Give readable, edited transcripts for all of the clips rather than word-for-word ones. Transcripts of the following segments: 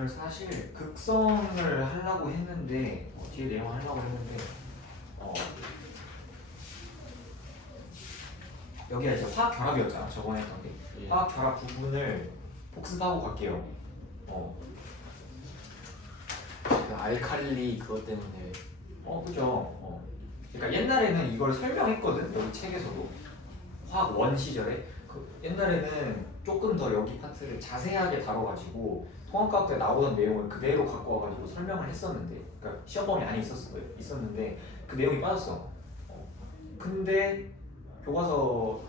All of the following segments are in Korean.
오늘 사실 극성을 하려고 했는데 뒤에 내용 하려고 했는데 여기가 이제 화학 결합이었잖아. 저번에 했던 게 예. 화학 결합 부분을 복습하고 갈게요. 그 알칼리 그것 때문에 그죠. 그러니까 옛날에는 이걸 설명했거든. 여기 책에서도 화학 원 시절에 옛날에는 조금 더 여기 파트를 자세하게 다뤄가지고 통합과학때 나오던 내용을 그대로 갖고 와가지고 설명을 했었는데, 그러니까 시험 범위 안에 있었는데 그 내용이 빠졌어. 근데 교과서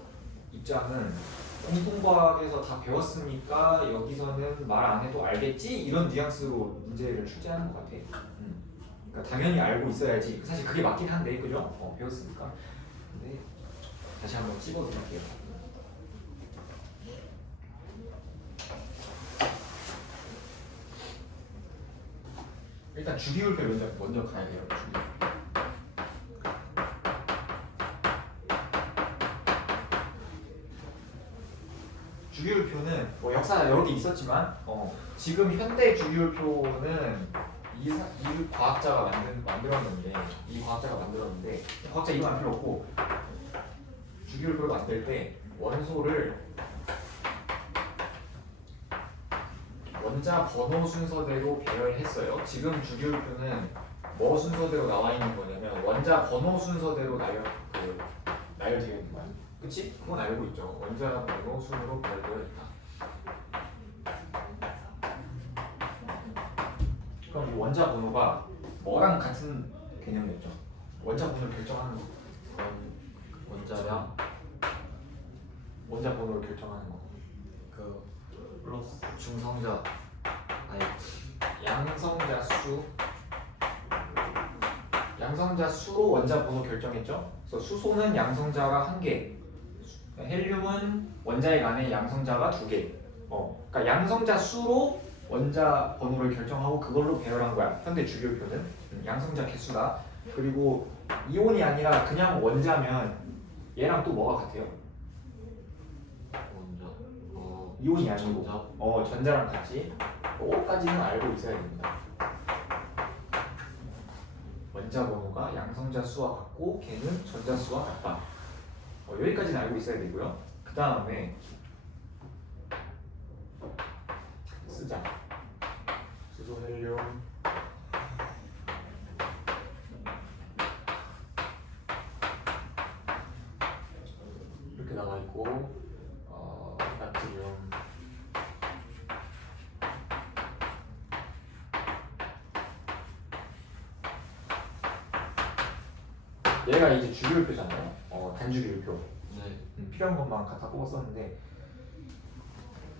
입장은 공통과학에서 다 배웠으니까 여기서는 말 안 해도 알겠지? 이런 뉘앙스로 문제를 출제하는 것 같아. 그러니까 당연히 알고 있어야지. 사실 그게 맞긴 한데, 그죠? 배웠으니까. 근데 다시 한번 찝어드릴게요. 일단 주기율표 먼저 가야 돼요. 주기율표는 뭐 역사 여러 개 있었지만 지금 현대 주기율표는 이 과학자가 만들었는데 과학자 이름 안 필요 없고, 주기율표를 만들 때 원소를 원자 번호 순서대로 배열했어요. 지금 주기율표는 뭐 순서대로 나와 있는 거냐면 원자 번호 순서대로 나열되어 있는 거야. 그치? 그건 알고 있죠. 원자 번호 순으로 배열되어 있다. 그럼 이 원자 번호가 뭐랑 같은 개념이었죠? 원자 번호를 결정하는 거. 원자 번호를 결정하는 거. 그 플러스 중성자 아니 양성자 수. 양성자 수로 원자 번호 결정했죠. 그래서 수소는 양성자가 1개, 헬륨은 원자핵 안에 양성자가 2개. 그러니까 양성자 수로 원자 번호를 결정하고 그걸로 배열한 거야. 현대 주기율표는 양성자 개수다. 그리고 이온이 아니라 그냥 원자면 얘랑 또 뭐가 같아요? 원자 이온이 아니고 전자랑 같이. 그거까지는 알고 있어야 됩니다. 원자 번호가 양성자 수와 같고 걔는 전자 수와 같다. 여기까지는 알고 있어야 되고요. 그 다음에 쓰자. 수소, 헬륨. 이렇게 나와 있고, 나트륨. 얘가 이제 주기율표잖아요. 단주기율표. 네. 필요한 것만 갖다 뽑았었는데,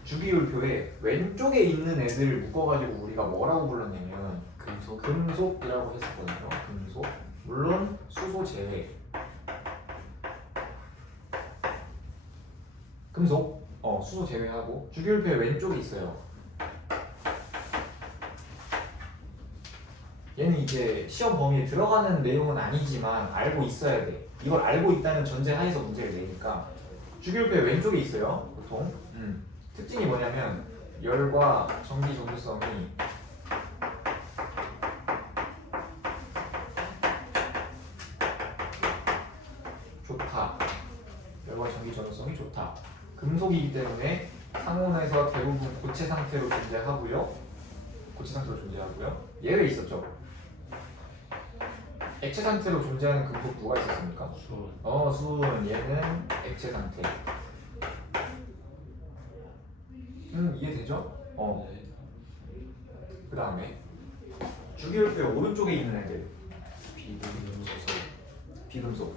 주기율표에 왼쪽에 있는 애들 묶어가지고 우리가 뭐라고 불렀냐면 금속이라고 했었거든요. 금속. 물론 수소 제외. 금속. 수소 제외하고 주기율표의 왼쪽에 있어요. 얘는 이제 시험 범위에 들어가는 내용은 아니지만 알고 있어야 돼. 이걸 알고 있다는 전제 하에서 문제를 내니까 주기율표의 왼쪽에 있어요. 보통. 특징이 뭐냐면 열과 전기 전도성이 좋다. 열과 전기 전도성이 좋다. 금속이기 때문에 상온에서 대부분 고체 상태로 존재하고요. 얘가 있었죠. 액체 상태로 존재하는 금속 누가 있었습니까? 수은. 얘는 액체 상태. 이해되죠? 네. 그 다음에 주기율표의 오른쪽에 있는 애들. 비금속.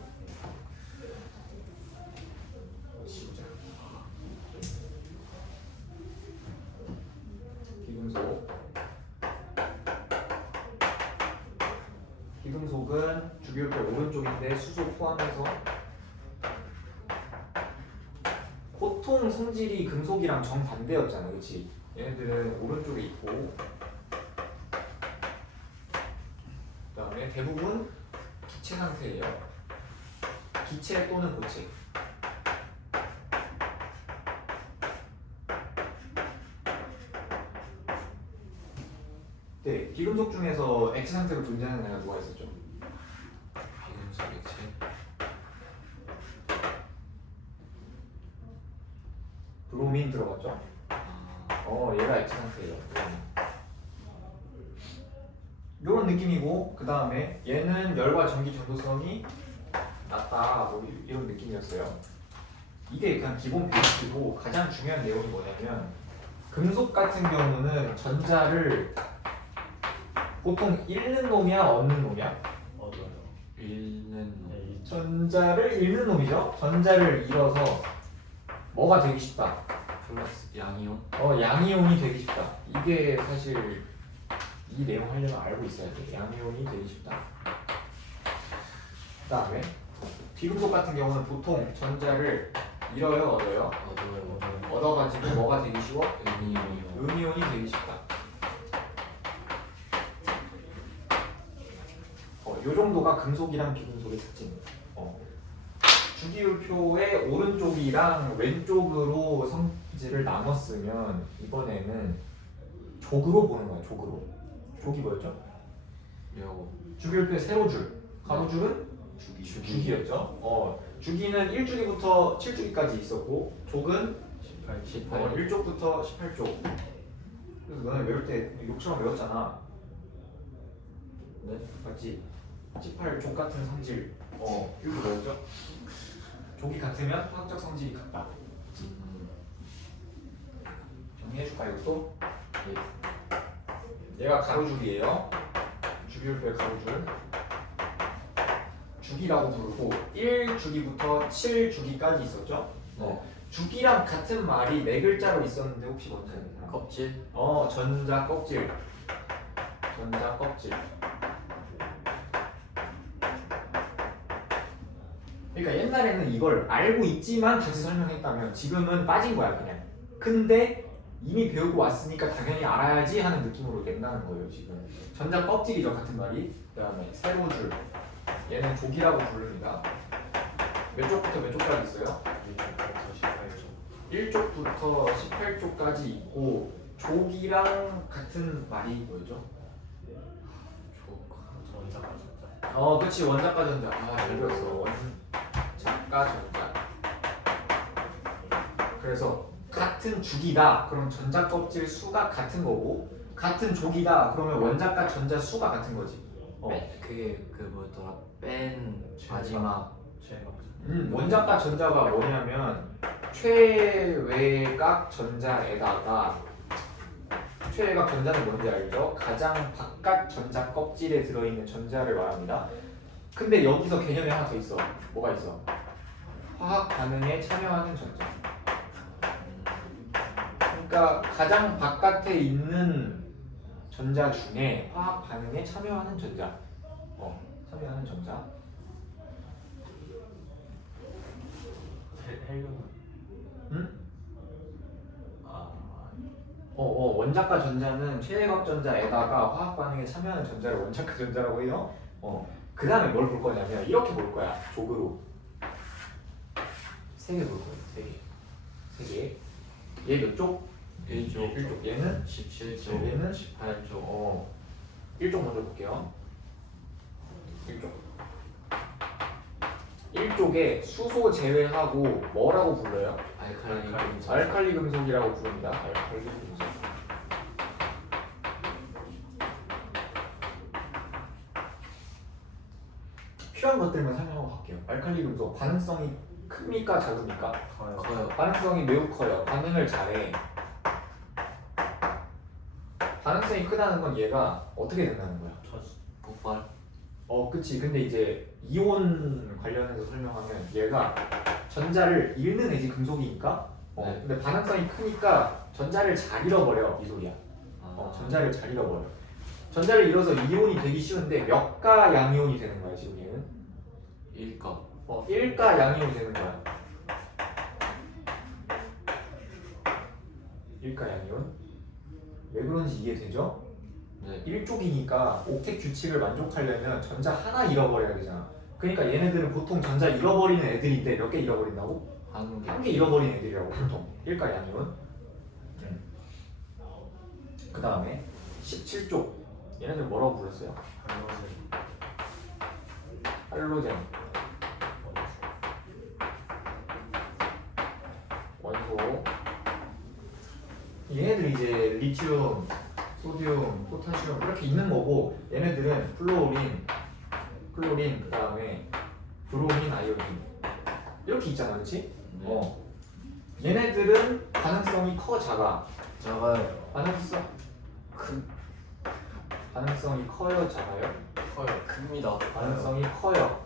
지우자. 비금속은 주기율표 오른쪽인데 수소 포함해서 보통 성질이 금속이랑 정반대였잖아, 그렇지? 얘네들은 오른쪽에 있고, 그다음에 대부분 기체 상태예요. 기체 또는 고체. 비금속 중에서 X 상태로 존재하는 애가 누가 있었죠? 비금속 액체. 브로민 들어봤죠? 얘가 X 상태예요. 이런 느낌이고 그 다음에 얘는 열과 전기 전도성이 낮다 뭐 이런 느낌이었어요. 이게 그냥 기본 베이스고 가장 중요한 내용이 뭐냐면 금속 같은 경우는 전자를 보통 잃는 놈이야 얻는 놈이야? 얻어요. 잃는 네, 전자를 잃는 놈이죠. 전자를 잃어서 뭐가 되기 쉽다. 플러스 양이온. 양이온이 되기 쉽다. 이게 사실 이 내용 하려면 알고 있어야 돼. 양이온이 되기 쉽다. 그 다음에 비금속 같은 경우는 보통 전자를 잃어요, 얻어요? 얻어요. 얻어가지고 뭐가 되기 쉬워? 음이온이요. 음이온이 되기 쉽다. 요 정도가 금속이랑 비금속의 특징입니다. 주기율표의 오른쪽이랑 왼쪽으로 성질을 나눴으면 이번에는 족으로 보는 거야. 족으로. 족이 뭐였죠? 요 주기율표의 세로줄, 가로줄은 주기였죠. 주기는 1주기부터 7주기까지 있었고 족은 18. 1쪽부터 18쪽. 그래서 너네 외울 때 욕처럼 외웠잖아. 네. 맞지? 18족 같은 성질. 이거 뭐였죠? 족이 같으면 화학적 성질이 같다. 정리해줄까 이것도? 얘가 가로줄이에요. 주기율표의 가로줄. 주기라고 부르고 1주기부터 7주기까지 있었죠? 주기랑 같은 말이 네 글자로 있었는데 혹시 뭔지 아는 사람? 껍질. 전자 껍질. 전자 껍질. 그러니까 옛날에는 이걸 알고 있지만 다시 설명했다면 지금은 빠진 거야 그냥. 근데 이미 배우고 왔으니까 당연히 알아야지 하는 느낌으로 낸다는 거예요 지금. 전자 껍질이죠 같은 말이. 그다음에 세로줄. 얘는 족이라고 부릅니다. 몇 쪽부터 몇 쪽까지 있어요? 1쪽부터 18쪽까지 있고 족이랑 같은 말이 뭐였죠? 그치 원자과 전자. 잘 배웠어. 원자과 전자. 그래서 같은 주기다. 그럼 전자 껍질 수가 같은 거고 같은 족이다. 그러면 원자과 전자 수가 같은 거지. 그게 그 뭐였더라? 뺀 마지막. 원자과 전자가 뭐냐면 최외각 전자에다가 최외각 전자는 뭔지 알죠? 가장 바깥 전자 껍질에 들어있는 전자를 말합니다. 근데 여기서 개념이 하나 더 있어. 뭐가 있어? 화학 반응에 참여하는 전자. 그러니까 가장 바깥에 있는 전자 중에 화학 반응에 참여하는 전자. 참여하는 전자. 헬륨은 응? 원자과 전자는 최외각 전자에다가 화학 반응에 참여하는 전자를 원자과 전자라고 해요. 그 다음에 뭘 볼 거냐면 이렇게 볼 거야. 족으로 세 개 볼 거예요. 세 개. 얘 몇 쪽? 1쪽. 1쪽. 얘는 17쪽. 얘는 18쪽. 1쪽 먼저 볼게요. 1쪽. 1쪽에 수소 제외하고 뭐라고 불러요? 알칼리 금속. 알칼리 금속이라고 부릅니다. 알칼리 금속. 필요한 것들만 설명하고 갈게요. 알칼리 금속 반응성이 큽니까 작습니까? 커요. 반응성이 매우 커요. 반응을 잘해. 반응성이 크다는 건 얘가 어떻게 된다는 거야? 폭발. 그치. 근데 이제 이온 관련해서 설명하면 얘가 전자를 잃는 애지 금속이니까. 네. 근데 반응성이 크니까 전자를 잘 잃어버려 이 소리야. 아. 전자를 잘 잃어버려. 전자를 잃어서 이온이 되기 쉬운데 몇 가 양이온이 되는 거야 지금 얘는? 1가. 1가 양이온이 되는 거야. 1가 양이온? 왜 그런지 이해되죠? 네. 1쪽이니까 옥텟 규칙을 만족하려면 전자 하나 잃어버려야 되잖아. 그러니까 얘네들은 보통 전자 잃어버리는 애들인데 몇 개 잃어버린다고? 한 개. 한 개 잃어버리는 애들이라고 보통. 1가 양이온. 그 다음에 17쪽. 얘네들 뭐라고 불렀어요? 할로젠 원소. 얘네들이 이제 리튬, 소듐, 포타시움 이렇게 있는 거고, 얘네들은 플로린, 그 다음에 브로민, 아이오딘 이렇게 있잖아, 그렇지? 네. 얘네들은 가능성이 커, 작아? 작아요. 가능성이 커요, 작아요? 커요. 큽니다. 가능성이 커요.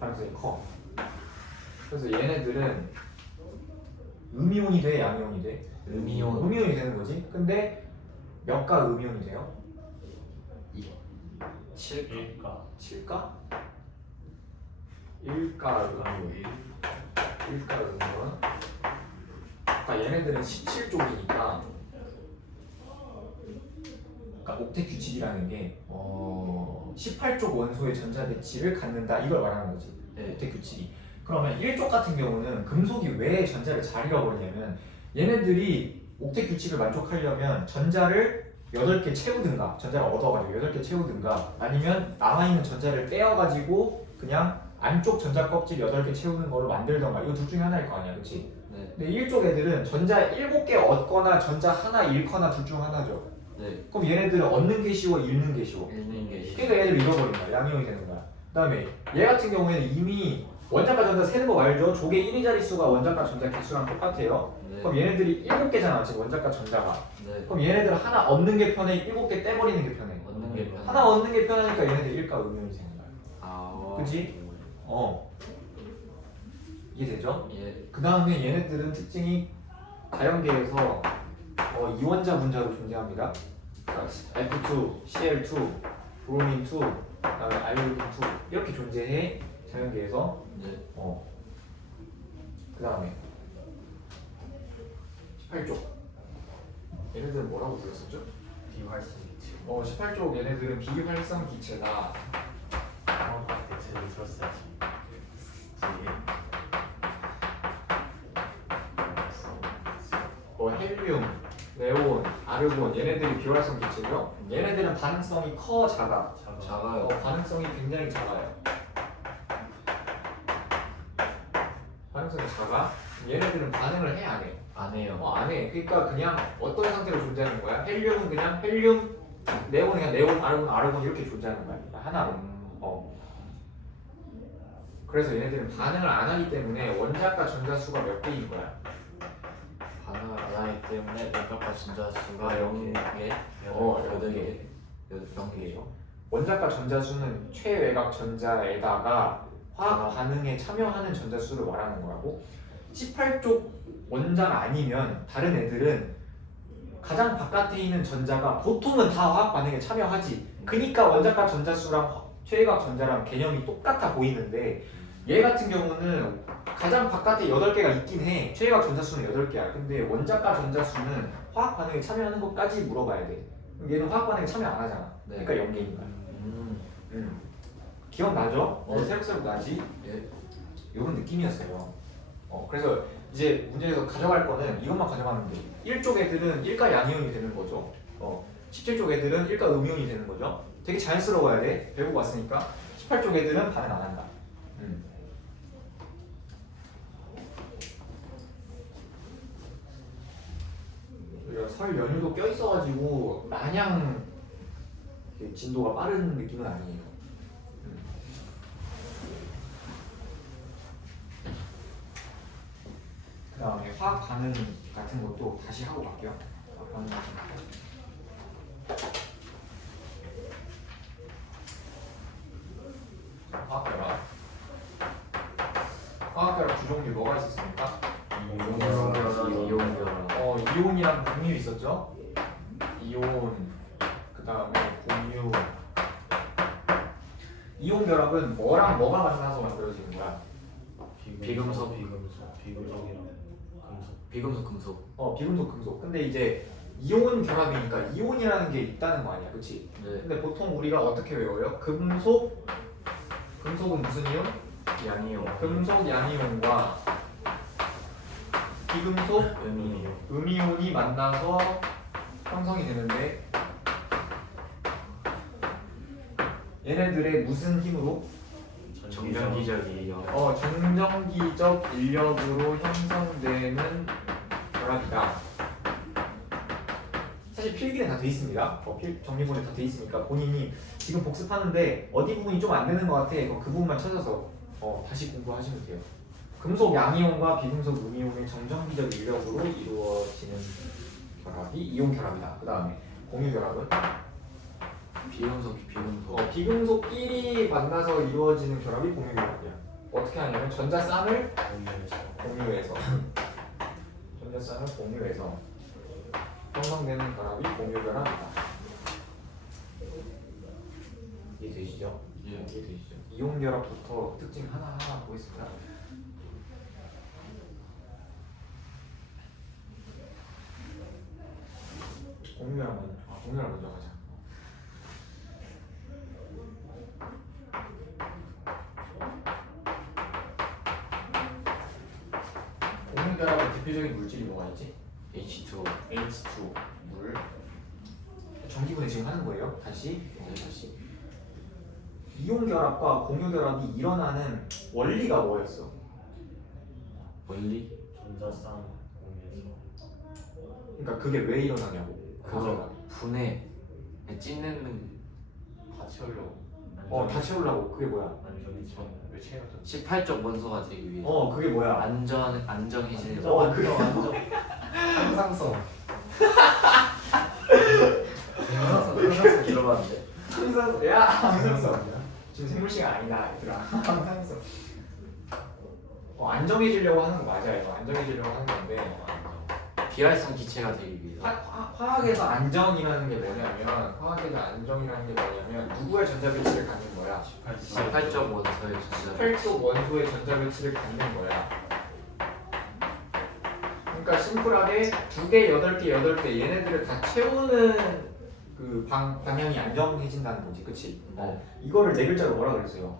가능성이 커. 그래서 얘네들은 음이온이 돼, 양이온이 돼? 음이온. 음이온이 되는 거지. 근데 몇가 음이온이 돼요? 7. 7가? 1가 음이온. 1가 음이온. 그러니까 얘네들은 17쪽이니까, 그러니까 옥텟 규칙이라는 게 18쪽 원소의 전자 배치를 갖는다, 이걸 말하는 거지. 네. 옥텟 규칙이. 그러면 1쪽 같은 경우는 금속이 왜 전자를 잘 잃어버리냐면, 얘네들이 옥텟 규칙을 만족하려면 전자를 8개 채우든가, 전자를 얻어가지고 8개 채우든가, 아니면 남아있는 전자를 떼어가지고 그냥 안쪽 전자 껍질 8개 채우는 걸로 만들던가, 이거 둘 중에 하나일 거 아니야, 그치? 네. 근데 1쪽 애들은 전자 7개 얻거나 전자 하나 잃거나 둘 중 하나죠. 네. 그럼 얘네들은 얻는 게 쉬워, 잃는 게 쉬워? 읽는 게 그러니까 얘네들 잃어버린 거야, 양이온이 되는 거야. 그 다음에 얘 같은 경우에는 이미 원자과 전자 세는 거 알죠? 조개 1위 자릿수가 원자과 전자 개수랑 똑같아요. 네. 그럼 얘네들이 7개잖아, 지금 원자과 전자가. 네. 그럼 얘네들 하나 얻는 게 편해, 7개 떼버리는 게 편해? 얻는 게 편해. 하나 얻는 게 편하니까 얘네들 일가 음이온이 되는 거야. 아. 그치? 이해되죠? 예. 그 다음에 얘네들은 특징이 자연계에서 이원자 분자로 존재합니다. F2, Cl2, 브로민 2, 그다음에 아이오딘 2 이렇게 존재해, 자연계에서. 네. 그 다음에 18쪽 얘네들은 뭐라고 불렀었죠? 비활성 기체. 18쪽 얘네들은 비활성 기체다. 대체를 들었어야지. 헬륨, 네온, 아르곤 얘네들이 비활성 기체죠. 얘네들은 반응성이 커, 작아? 작아요. 반응성이 굉장히 작아요. 반응성이 작아? 얘네들은 반응을 해, 안 해? 안 해요. 안 해. 그러니까 그냥 어떤 상태로 존재하는 거야? 헬륨은 그냥 헬륨, 네온은 그냥 네온, 아르곤 이렇게 존재하는 거야. 하나로. 그래서 얘네들은 반응을 안 하기 때문에 원자과 전자 수가 몇 개인 거야? 반응을 안 하기 때문에 원자과 전자 수가 0개. 8개. 0개죠. 원자과 전자 수는 최외곽 전자에다가 화학 반응에 참여하는 전자 수를 말하는 거라고. 18쪽 원자가 아니면 다른 애들은 가장 바깥에 있는 전자가 보통은 다 화학 반응에 참여하지. 그니까 원자과 전자 수랑 최외곽 전자랑 개념이 똑같아 보이는데, 얘 같은 경우는 가장 바깥에 8개가 있긴 해. 최외곽 전자 수는 8개야. 근데 원자과 전자 수는 화학 반응에 참여하는 것까지 물어봐야 돼. 얘는 화학 반응에 참여 안 하잖아. 네. 그러니까 0개인 거야. 기억나죠? 네. 새록새록 나지? 예. 이런 느낌이었어요. 그래서 이제 문제에서 가져갈 거는 이것만 가져가면 돼. 1쪽 애들은 1가 양이온이 되는 거죠. 17쪽 애들은 1가 음이온이 되는 거죠. 되게 자연스러워야 돼. 배우고 왔으니까. 18쪽 애들은 반응 안 한다. 우리가 설 연휴도 껴있어가지고 마냥 이렇게 진도가 빠른 느낌은 아니에요. 그 다음에 화학 반응 같은 것도 다시 하고 갈게요. 화학 반응 같은 거. 화학결합. 화학결합 주종류 뭐가 있었습니까? 이온이랑 공유 있었죠? 이온, 그 다음에 공유. 이온 결합은 뭐랑 뭐가 만나서 만들어지는 거야? 비금속. 비금속이랑 금속. 비금속 금속. 비금속, 금속. 근데 이제 이온 결합이니까 이온이라는 게 있다는 거 아니야, 그렇지? 네. 근데 보통 우리가 어떻게 외워요? 금속, 금속은 무슨 이온? 양이요. 금속 양이온과 비금속 음이요. 음이온이 만나서 형성이 되는데, 얘네들의 무슨 힘으로? 정전기적 인력. 정전기적 인력으로 형성되는 결합이다. 사실 필기는 다 돼 있습니다. 정리본에 다 돼 있으니까 본인이 지금 복습하는데 어디 부분이 좀 안 되는 것 같아. 그럼 그 부분만 찾아서 다시 공부하시면 돼요. 금속 양이온과 비금속 음이온의 정전기적 인력으로 이루어지는 결합이 이온 결합이다. 그 다음에 공유 결합은 비금속. 비금속끼리 만나서 이루어지는 결합이 공유 결합이야. 어떻게 하냐면 전자쌍을 공유해서 형성되는 결합이 공유 결합이다. 이해되시죠? 예. 이해되시죠? 이온 결합부터 특징 하나하나 보겠습니다. 공유 결합 먼저 가자. 공유 결합의 대표적인 물질이 뭐가 있지? H2O. H2O 물. 전기분해 지금 하는 거예요. 다시. 이온 결합과 공유 결합이 일어나는 원리가 뭐였어? 원리? 전자쌍 공유해서 그러니까 그게 왜 일어나냐고. 그거 분해 찢는 다 채우려고. 다 채우려고. 그게 뭐야? 안정이 왜 채워져? 18적 원소가 되기 위해서. 그게 뭐야? 안정해지려고. 그거 안정. 항상성. 항상 들어봤는데. 항상성. 지금 생물시가 아니다 얘들아. 항상성. 안정해지려고 하는 거 맞아요. 안정해지려고 하는 건데 비활성 기체가 되기 위해서. 화학에서 안정이라는 게 뭐냐면 누구의 전자배치를 갖는 거야? 18적 원소의 전자. 18쪽 원소의 전자배치를 갖는 거야. 그러니까 심플하게 2개, 8개, 8개 얘네들을 다 채우는 그 방향이 안정해진다는 거지, 그치? 이거를 네 글자로 뭐라 그랬어요?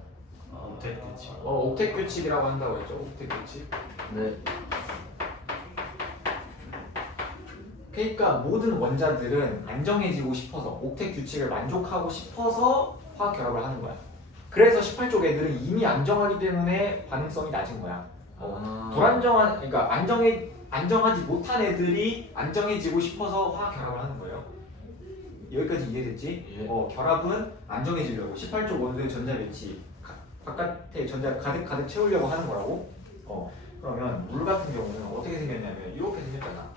옥텟 규칙. 옥텟 규칙이라고 한다고 했죠. 옥텟 규칙. 네. 그러니까 모든 원자들은 안정해지고 싶어서 옥텟 규칙을 만족하고 싶어서 화학 결합을 하는 거야. 그래서 18쪽 애들은 이미 안정하기 때문에 반응성이 낮은 거야. 불안정한, 그러니까 안정하지 못한 애들이 안정해지고 싶어서 화학 결합을 하는 거예요. 여기까지 이해됐지? 예. 결합은 안정해지려고 18쪽 원소의 전자 배치 바깥에 전자 가득 채우려고 하는 거라고. 그러면 물 같은 경우는 어떻게 생겼냐면 이렇게 생겼잖아.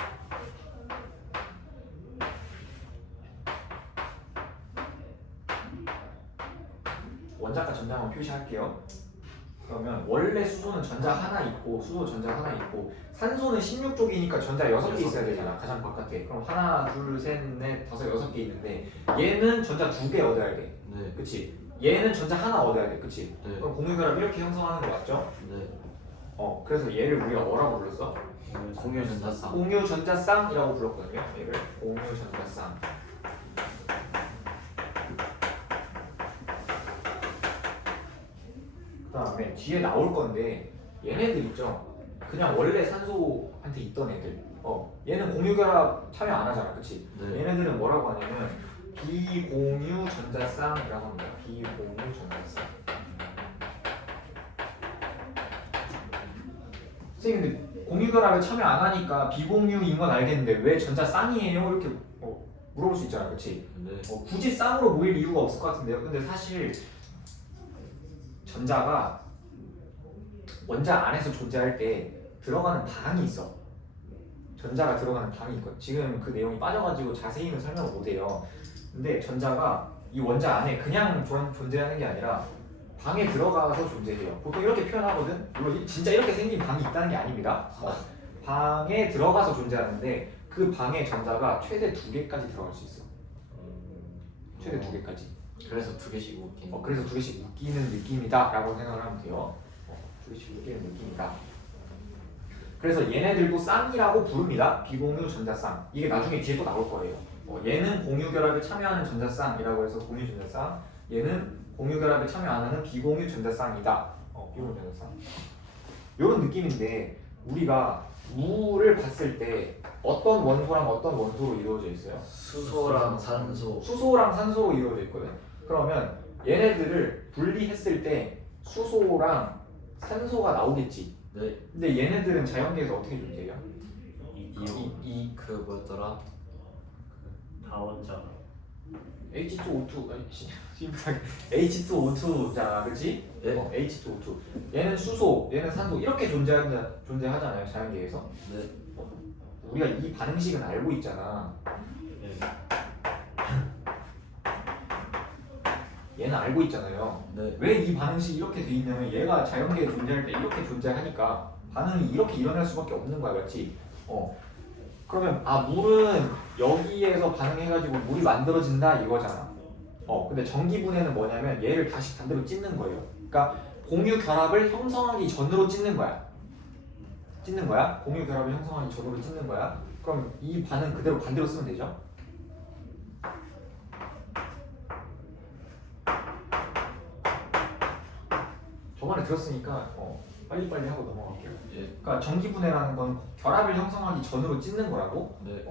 원자과 전자만 표시할게요. 그러면 원래 수소는 전자 하나 있고 산소는 16쪽이니까 전자 6개 있어야 되잖아. 가장 바깥에. 그럼 하나, 둘, 셋, 넷, 다섯, 6개 있는데 얘는 전자 2개 얻어야 돼. 네. 그치? 얘는 전자 하나 얻어야 돼. 그치? 네. 그럼 공유결합 이렇게 형성하는 거 맞죠? 네. 그래서 얘를 우리가 뭐라고 불렀어? 공유 전자쌍. 공유 전자쌍이라고 불렀거든요. 얘를 공유 전자쌍. 그 다음에 뒤에 나올 건데 얘네들 있죠? 그냥 원래 산소한테 있던 애들. 얘는 공유결합 참여 안 하잖아. 그치? 네. 얘네들은 뭐라고 하냐면 비공유 전자쌍이라고 합니다. 비공유 전자쌍. 선생님 근데 공유결합에 참여 안 하니까 비공유인 건 알겠는데 왜 전자쌍이에요? 이렇게 물어볼 수 있잖아. 그치? 네. 굳이 쌍으로 모일 이유가 없을 것 같은데요. 근데 사실 전자가 원자 안에서 존재할 때 들어가는 방이 있어. 전자가 들어가는 방이 있거든. 지금 그 내용이 빠져가지고 자세히는 설명을 못해요. 근데 전자가 이 원자 안에 그냥 존재하는 게 아니라 방에 들어가서 존재해요. 보통 이렇게 표현하거든. 물론 진짜 이렇게 생긴 방이 있다는 게 아닙니다. 방에 들어가서 존재하는데 그 방에 전자가 최대 2개까지 들어갈 수 있어. 최대 2개까지. 그래서 2개씩 웃긴. 그래서 2개씩 웃기는 느낌이다라고 생각을 하면 돼요. 2개씩 웃기는 느낌이다. 그래서 얘네들도 쌍이라고 부릅니다. 비공유 전자쌍. 이게 나중에 뒤에 또 나올 거예요. 얘는 공유 결합에 참여하는 전자쌍이라고 해서 공유 전자쌍. 얘는 공유 결합에 참여 안 하는 비공유 전자쌍이다. 비공유 전자쌍. 이런 느낌인데 우리가 물을 봤을 때 어떤 원소랑 어떤 원소로 이루어져 있어요? 수소랑 산소. 수소랑 산소로 이루어져 있거든. 그러면 얘네들을 분리했을 때 수소랑 산소가 나오겠지. 네. 근데 얘네들은 자연계에서 어떻게 존재해요? 그 뭐였더라? 다원자. H2O2 아니 심각하게 H2O2잖아, 그렇지? 네. H2O2. 얘는 수소, 얘는 산소 이렇게 존재하잖아요, 자연계에서. 네. 우리가 이 반응식은 알고 있잖아. 네. 얘는 알고 있잖아요. 네. 왜 이 반응식이 이렇게 돼 있냐면 얘가 자연계에 존재할 때 이렇게 존재하니까 반응이 이렇게 일어날 수밖에 없는 거야, 맞지? 그러면 물은 여기에서 반응해가지고 물이 만들어진다 이거잖아. 근데 전기분해는 뭐냐면 얘를 다시 반대로 찢는 거예요. 그러니까 공유 결합을 형성하기 전으로 찢는 거야. 공유 결합을 형성하기 전으로 찢는 거야. 그럼 이 반응 그대로 반대로 쓰면 되죠? 저번에 들었으니까 빨리빨리 하고 넘어갈게요. 예. 그러니까 전기분해라는 건 결합을 형성하기 전으로 찢는 거라고. 네.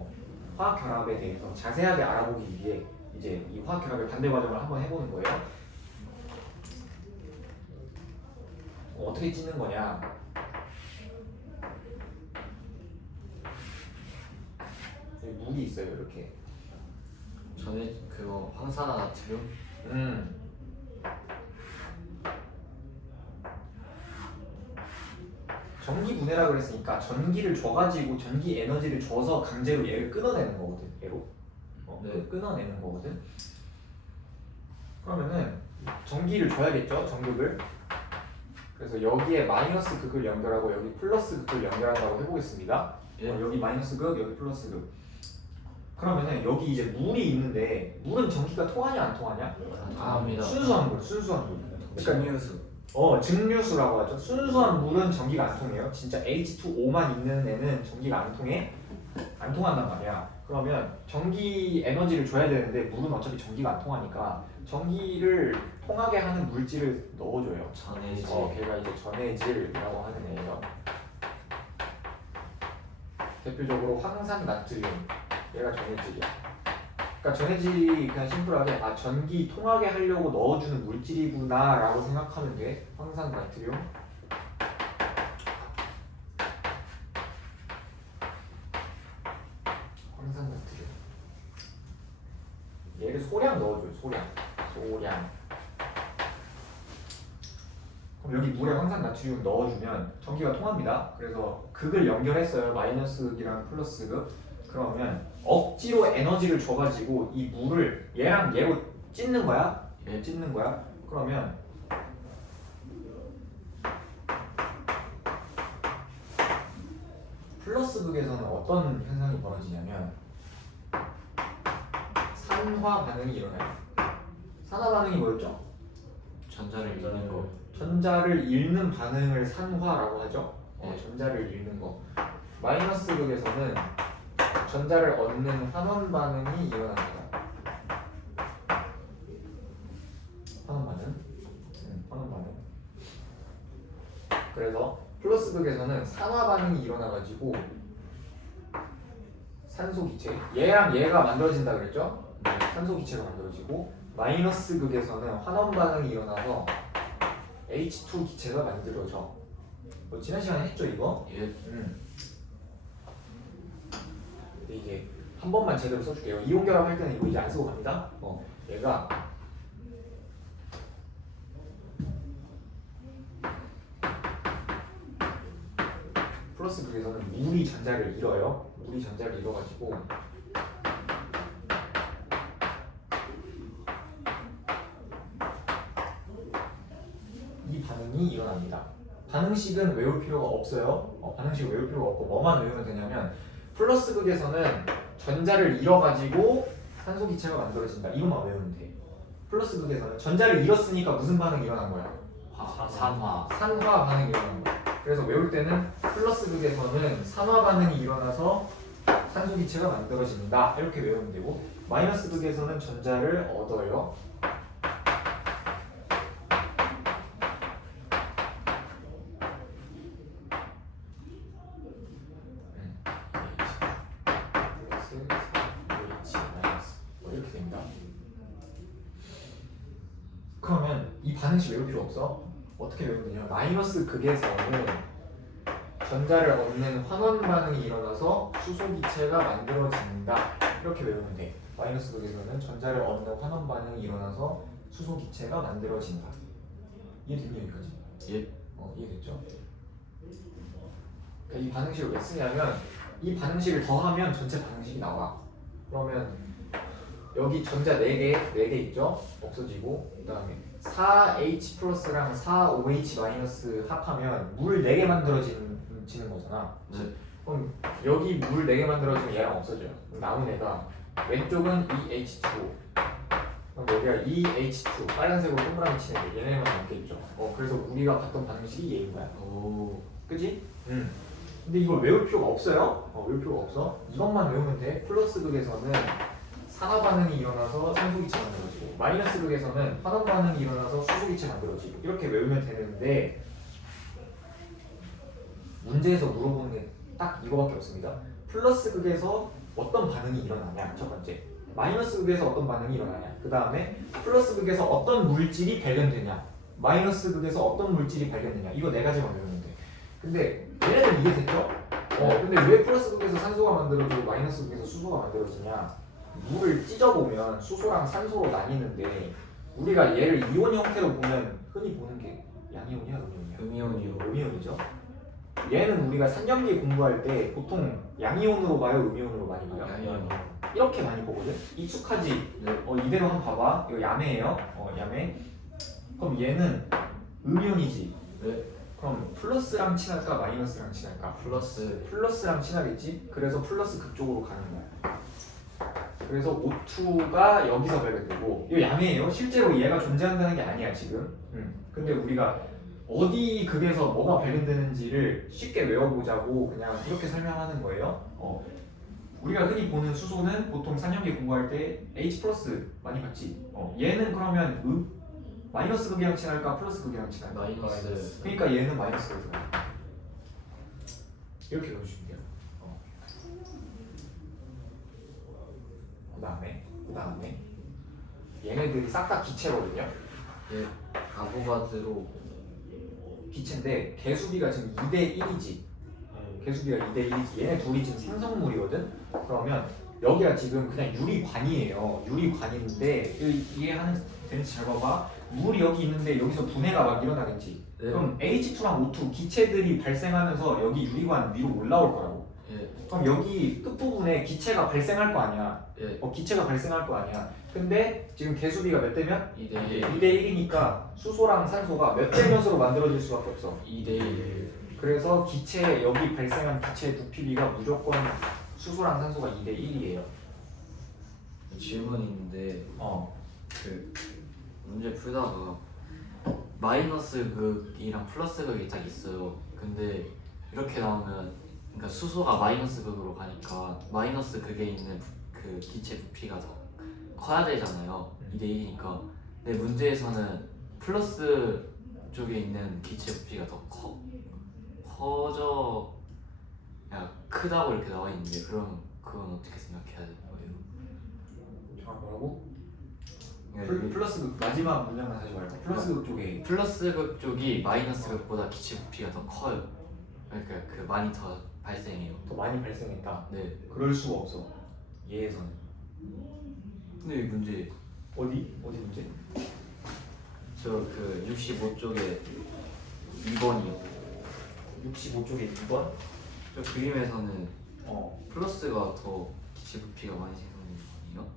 화학 결합에 대해서 자세하게 알아보기 위해 이제 이 화학 결합의 반대 과정을 한번 해보는 거예요. 어떻게 찢는 거냐? 여기 물이 있어요, 이렇게. 전에 그거 황산화나트륨. 전기 분해라 그랬으니까 전기를 줘가지고 전기 에너지를 줘서 강제로 얘를 끊어내는 거거든. 얘로 네. 끊어내는 거거든. 그러면은 전기를 줘야겠죠, 전극을. 그래서 여기에 마이너스 극을 연결하고 여기 플러스 극을 연결한다고 해보겠습니다. 예. 여기 마이너스 극, 여기 플러스 극. 그러면은 여기 이제 물이 있는데 물은 전기가 통하냐 안 통하냐? 통합니다. 순수한 물. 그러니까 증류수. 증류수라고 하죠. 순수한 물은 전기가 안 통해요. 진짜 H2O만 있는 애는 전기가 안 통해. 안 통한단 말이야. 그러면 전기 에너지를 줘야 되는데 물은 어차피 전기가 안 통하니까 전기를 통하게 하는 물질을 넣어줘요. 전해질. 걔가 이제 전해질이라고 하는 애예요. 대표적으로 황산 나트륨. 얘가 전해질이야. 그러니까 전해질이 그냥 심플하게 전기 통하게 하려고 넣어주는 물질이구나 라고 생각하면 돼. 황산 나트륨. 황산 나트륨. 얘를 소량 넣어줘요. 소량. 그럼 여기 물에 황산 나트륨 넣어주면 전기가 통합니다. 그래서 극을 연결했어요. 마이너스 극이랑 플러스 극. 그러면 억지로 에너지를 줘가지고 이 물을 얘랑 얘로 찢는 거야. 찢는 거야. 그러면 플러스 극에서는 어떤 현상이 벌어지냐면 산화 반응이 일어나요. 산화 반응이 뭐였죠? 전자를 잃는 거. 전자를 잃는 반응을 산화라고 하죠. 네. 전자를 잃는 거. 마이너스 극에서는 전자를 얻는 환원 반응이 일어납니다. 환원 반응. 그래서 플러스 극에서는 산화 반응이 일어나가지고 산소 기체. 얘랑 얘가 만들어진다 그랬죠? 산소 기체가 만들어지고 마이너스 극에서는 환원 반응이 일어나서 H2 기체가 만들어져. 지난 시간에 했죠 이거? 예. 근데 이게 한 번만 제대로 써줄게요. 이온 결합 할 때는 이거 이제 안 쓰고 갑니다. 얘가 플러스 극에서는 물이 전자를 잃어요. 물이 전자를 잃어가지고 이 반응이 일어납니다. 반응식은 외울 필요가 없어요. 반응식을 외울 필요가 없고 뭐만 외우면 되냐면 플러스 극에서는 전자를 잃어가지고 산소 기체가 만들어진다. 이것만 외우면 돼. 플러스 극에서는 전자를 잃었으니까 무슨 반응이 일어난 거야? 산화. 산화 반응이 일어난 거야. 그래서 외울 때는 플러스 극에서는 산화 반응이 일어나서 산소 기체가 만들어진다. 이렇게 외우면 되고 마이너스 극에서는 전자를 얻어요. 이렇게 됩니다. 이 반응식 외울 필요 없어. 어떻게 외우면 되냐? 마이너스 극에서는 전자를 얻는 환원 반응이 일어나서 수소 기체가 만들어진다. 이렇게 외우면 돼. 마이너스 극에서는 전자를 얻는 환원 반응이 일어나서 수소 기체가 만들어진다. 이해됐니 여기까지? 예. 이해됐죠? 그러니까 이 반응식을 왜 쓰냐면 이 반응식을 더하면 전체 반응식이 나와. 그러면 여기 전자 4개 있죠? 없어지고 그 다음에 4H 플러스랑 4OH 마이너스 합하면 물 4개 만들어지는 거잖아. 네. 그럼 여기 물 4개 만들어지면 얘랑 없어져요. 그럼 남은 애가 왼쪽은 EH2 그럼 여기가 EH2 빨간색으로 동그라미 치는 게 얘네만 남겠죠. 그래서 우리가 봤던 반응식이 얘인 거야. 오. 그지? 근데 이걸 외울 필요가 없어요. 외울 필요가 없어. 이것만 외우면 돼. 플러스 극에서는 산화 반응이 일어나서 산소기체 만들어지고 마이너스 극에서는 환원 반응이 일어나서 수소기체 만들어지고 이렇게 외우면 되는데 문제에서 물어보는 게 딱 이거밖에 없습니다. 플러스 극에서 어떤 반응이 일어나냐 첫 번째, 마이너스 극에서 어떤 반응이 일어나냐 그 다음에 플러스 극에서 어떤 물질이 발견되냐 마이너스 극에서 어떤 물질이 발견되냐 이거 4가지만 외우면 돼. 근데 얘네들 이해됐죠? 근데 왜 플러스 극에서 산소가 만들어지고 마이너스 극에서 수소가 만들어지냐? 물을 찢어보면 수소랑 산소로 나뉘는데 우리가 얘를 이온 형태로 보면 흔히 보는 게 양이온이야 음이온이야? 음이온이요. 음이온이죠. 얘는 우리가 산염기 공부할 때 보통 양이온으로 봐요 음이온으로 많이 봐요? 양이온이요. 이렇게 많이 보거든? 익숙하지? 네. 이대로 한번 봐봐. 이거 야매예요. 야매. 그럼 얘는 음이온이지? 네. 그럼 플러스랑 친할까 마이너스랑 친할까? 플러스랑 친하겠지? 그래서 플러스 극쪽으로 가는 거야. 그래서 O2가 여기서 발견되고 이거 야매예요. 실제로 얘가 존재한다는 게 아니야 지금. 근데 우리가 어디 극에서 뭐가 발견되는지를 쉽게 외워보자고 그냥 이렇게 설명하는 거예요. 우리가 흔히 보는 수소는 보통 산염기 공부할 때 H 플러스 많이 봤지. 얘는 그러면 마이너스 극이랑 친할까 플러스 극이랑 친할까? 마이너스. 그러니까 얘는 마이너스 극이야. 이렇게 외워주시면 돼요. 그 다음에 얘네들이 싹 다 기체거든요. 예. 아보가드로. 기체인데 개수비가 지금 2대 1이지. 개수비가 2대 1이지. 얘네 둘이 지금 생성물이거든. 그러면 여기가 지금 그냥 유리관이에요. 유리관인데 이해하는 되는지 잘 봐봐. 물이 여기 있는데 여기서 분해가 막 일어나겠지. 네. 그럼 H2랑 O2 기체들이 발생하면서 여기 유리관 위로 올라올 거라고. 예. 그럼 여기 끝부분에 기체가 발생할 거 아니야. 예. 기체가 발생할 거 아니야. 근데 지금 개수비가 몇 대면? 2대 2대 1이니까 수소랑 산소가 몇 대 몇으로 만들어질 수밖에 없어. 2대 1. 그래서 기체 여기 발생한 기체의 부피비가 무조건 수소랑 산소가 2대 1이에요. 질문이 있는데 어. 그 문제 풀다가 마이너스 극이랑 플러스 극이 딱 있어요. 근데 이렇게 나오면 그러니까 수소가 마이너스 극으로 가니까 마이너스 극에 있는 그 기체 부피가 더 커야 되잖아요. 2대 1이니까. 근데 문제에서는 플러스 쪽에 있는 기체 부피가 더 커져 야 크다고 이렇게 나와 있는데 그럼 그건 어떻게 생각해야 되는 거예요? 잠깐 뭐라고? 네, 플러스 극 마지막 문장만 다시 말해봐. 플러스 극 쪽에 플러스 극 쪽이 마이너스 극보다 기체 부피가 더 커요. 그러니까 그 많이 더 발생해요. 더 많이 발생했다. 네. 그럴 수가 없어. 얘에서는. 근데 이 문제 어디 문제? 저 그 65쪽에 2번이요. 65쪽에 2번? 저 그림에서는 어. 플러스가 더 기체 부피가 많이 생기는 거 아니에요?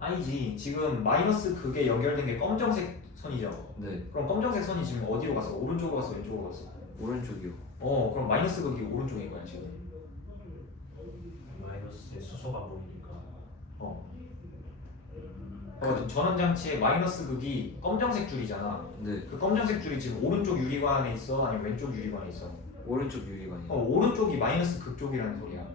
아니지. 지금 마이너스 극에 연결된 게 검정색 선이죠. 네. 그럼 검정색 선이 지금 어디로 갔어? 오른쪽으로 갔어? 왼쪽으로 갔어? 오른쪽이요. 그럼 마이너스 극이 오른쪽인 거야 지금. 마이너스에 수소가 보이니까. 전원 장치의 마이너스 극이 검정색 줄이잖아. 네. 그 검정색 줄이 지금 오른쪽 유리관에 있어? 아니면 왼쪽 유리관에 있어? 오른쪽 유리관이요. 오른쪽이 마이너스 극 쪽이라는 소리야.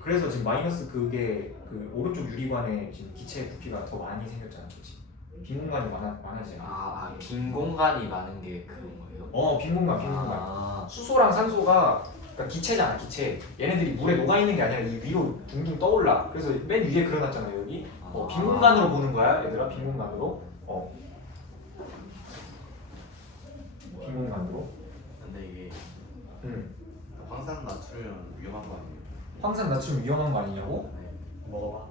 그래서 지금 마이너스 극의 그 오른쪽 유리관에 지금 기체 부피가 더 많이 생겼잖아, 그렇지? 빈 공간이 많아지잖아. 빈 공간이 많은 게 그런 거예요? 빈 공간. 수소랑 산소가 그러니까 기체잖아, 기체. 얘네들이 물에 녹아 있는 게 아니라 이 위로 둥둥 떠올라. 그래서 맨 위에 그려놨잖아, 여기. 빈 공간으로 보는 거야, 얘들아, 빈 공간으로. 빈 공간으로. 근데 이게 음. 황산 나트륨 위험한 거 아니에요? 황산 나트륨 위험한 거 아니냐고? 먹어봐.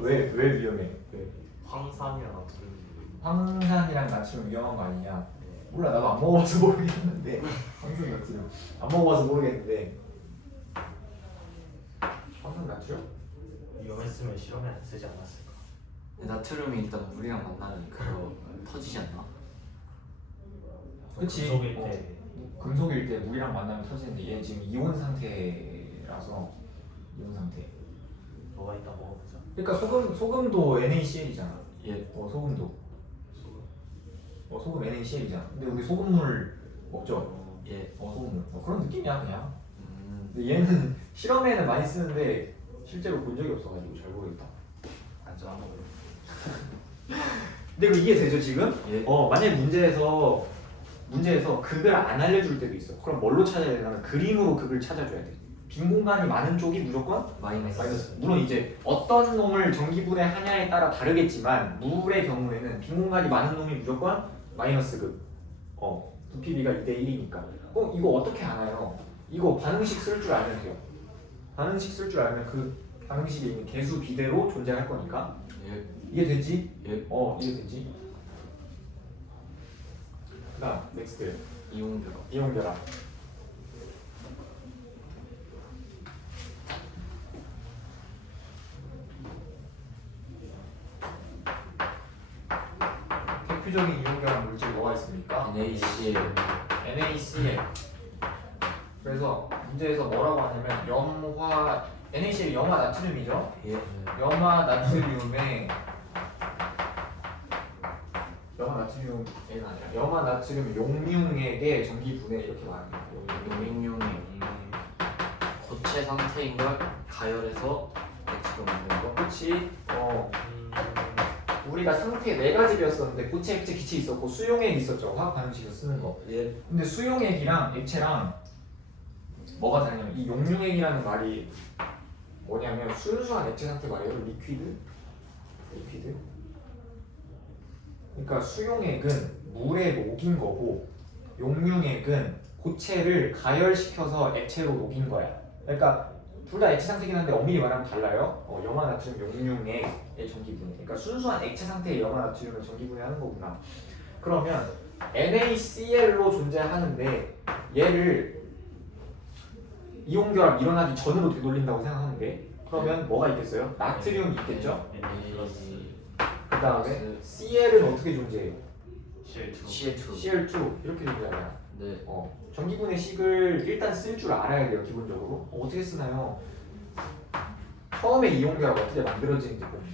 왜 위험해? 왜? 황산이랑 나트륨. 황산이랑 나트륨 위험한 거 아니냐? 네. 몰라, 나도 안 먹어봐서 모르겠는데. 황산 나트륨 안 먹어봐서 모르겠는데. 황산 나트륨? 위험했으면 실험에 안 쓰지 않았을까? 나트륨이 일단 물이랑 만나면 그거 터지지 않나? 그치. 금속일 때 금속일 때 물이랑 만나면 터지는데 얘 지금 이온 상태라서 이온 상태. 뭐가 있다 먹어보자. 그러니까 소금도 NaCl이잖아. 예. 소금도. 소금 NaCl이잖아. 근데 우리 소금물 먹죠. 예. 소금물. 그런 느낌이야 그냥. 음. 근데 얘는 실험에는 많이 쓰는데 실제로 본 적이 없어가지고 잘 모르겠다. 안전한 거예요. 근데 그 이해되죠 지금? 예. 만약에 문제에서 극을 안 알려줄 때도 있어. 그럼 뭘로 찾아야 되냐면 그림으로 극을 찾아줘야 돼. 빈 공간이 많은 쪽이 무조건 마이너스. 물론 이제 어떤 놈을 전기분해하냐에 따라 다르겠지만 물의 경우에는 빈 공간이 많은 놈이 무조건 마이너스 극. 부피비가 2대 1이니까. 이거 어떻게 알아요? 이거 반응식 쓸 줄 알면 돼요. 반응식 쓸 줄 알면 그 반응식에 있는 개수 비대로 존재할 거니까. 예. 이해되지? 예. 이해되지? 그다음 넥스트 이용결합. 이용결합. 대표적인 이용결합 물질 뭐가 있습니까? NaCl. NaCl. 그래서 문제에서 뭐라고 하냐면 NaCl이 염화 나트륨이죠. 예. 염화 나트륨에 염화 나트륨 용융액의 전기 분해 이렇게 말합니다. 용융용이 고체 상태인 걸 가열해서 액체로 만든 거. 그렇지. 우리가 상태 네 가지 배웠었는데 고체, 액체, 기체 있었고 수용액 있었죠. 화학 반응식에서 쓰는 거. 예. 근데 수용액이랑 액체랑 뭐가 다르냐면 이 용융액이라는 말이 뭐냐면 순수한 액체 상태 말이에요. 리퀴드. 그러니까 수용액은 물에 녹인 거고 용융액은 고체를 가열시켜서 액체로 녹인 거야. 그러니까 둘 다 액체 상태긴 한데 엄밀히 말하면 달라요. 염화 나트륨 용융액의 전기분해. 그러니까 순수한 액체 상태의 염화 나트륨을 전기분해하는 거구나. 그러면 NaCl로 존재하는데 얘를 이온결합 일어나기 전으로 되돌린다고 생각하는데 그러면 뭐가 있겠어요? 나트륨이 있겠죠? 그 다음에 Cl은 어떻게 존재해요? CL2. Cl2. 이렇게 존재하잖아. 네. 전기분해 식을 일단 쓸 줄 알아야 돼요. 기본적으로. 어떻게 쓰나요? 처음에 이온결합 어떻게 만들어지는지 보면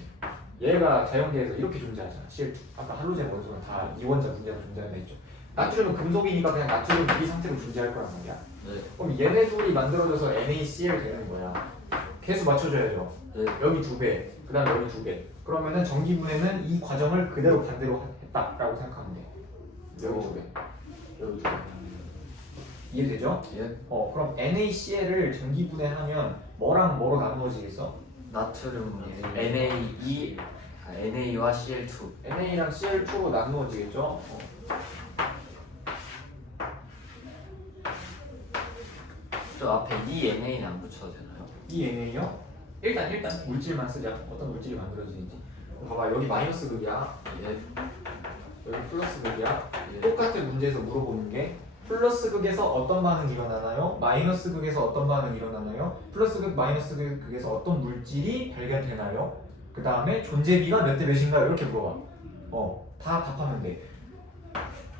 얘가 자연계에서 이렇게 존재하잖아. Cl2. 아까 할로젠 원소는 다 이원자, 분자가 존재한다 했죠. 나트륨은 금속이니까 그냥 나트륨 이 상태로 존재할 거란 말이야. 네. 그럼 얘네 둘이 만들어져서 NaCl 되는 거야. 개수 맞춰줘야죠. 네. 여기 2배, 그 다음에 여기 2배. 그러면은 전기분해는 이 과정을 그대로 반대로 했다라고 생각하면 돼. 여기 2배, 여기 2배. 이해되죠? 예. 그럼 NaCl을 전기분해하면 뭐랑 뭐로 나누어지겠어? 나트륨 Na2 NA와 Cl2. NA랑 Cl2로 나누어지겠죠? 저 앞에 ENA는 안 붙여도 되나요? 이 NA요? 일단 물질만 쓰자. 어떤 물질이 만들어지는지. 봐봐, 여기 마이너스 극이야. 예. 여기 플러스 극이야. 예. 똑같은 문제에서 물어보는 게 플러스 극에서 어떤 반응이 일어나나요? 마이너스 극에서 어떤 반응이 일어나나요? 플러스 극, 마이너스 극에서 어떤 물질이 발견되나요? 그 다음에 존재비가 몇 대 몇인가요? 이렇게 물어봐. 다 답하면 돼.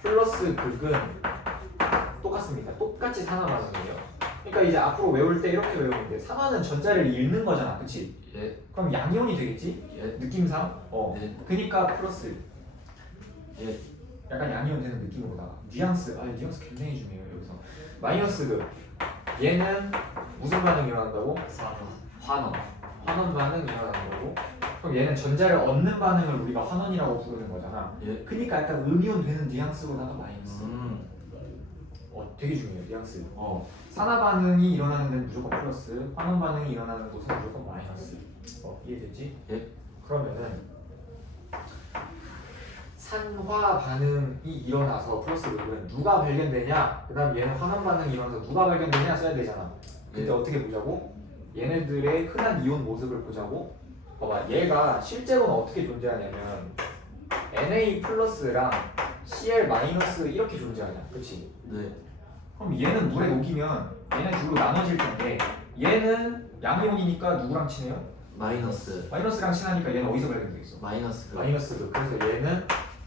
플러스 극은 똑같습니다. 똑같이 산화 반응이에요. 그러니까 이제 앞으로 외울 때 이렇게 외우면 돼. 산화는 전자를 잃는 거잖아, 그치? 예. 그럼 양이온이 되겠지? 예. 느낌상? 네. 그니까 플러스. 예. 약간 양이온 되는 느낌으로다가 뉘앙스, 뉘앙스 굉장히 중요해요. 여기서 마이너스 극 얘는 무슨 반응이 일어난다고? 환원. 환원 반응이 일어나는 거고 그럼 얘는 전자를 얻는 반응을 우리가 환원이라고 부르는 거잖아. 예. 그니까 약간 음이온 되는 뉘앙스로다가 마이너스. 되게 중요해요. 뉘앙스. 산화 반응이 일어나는 데는 무조건 플러스, 환원 반응이 일어나는 곳은 무조건 마이너스. 이해됐지? 예. 그러면은 산화 반응이 일어나서 플러스 극은 누가 발견되냐, 그 다음 얘는 환원 반응이 일어나서 누가 발견되냐 써야 되잖아. 그때 어떻게 보자고? 얘네들의 흔한 이온 모습을 보자고. 봐봐, 얘가 실제로는 어떻게 존재하냐면 Na 플러스랑 Cl 마이너스 이렇게 존재하냐, 그치? 네. 그럼 얘는 물에 녹이면 얘네 둘로 나눠질 텐데 얘는 양이온이니까 누구랑 친해요? 마이너스 마이너스랑 친하니까 얘는 어디서 발견되겠어? 마이너스 그 마이너스 극. 그래서 얘는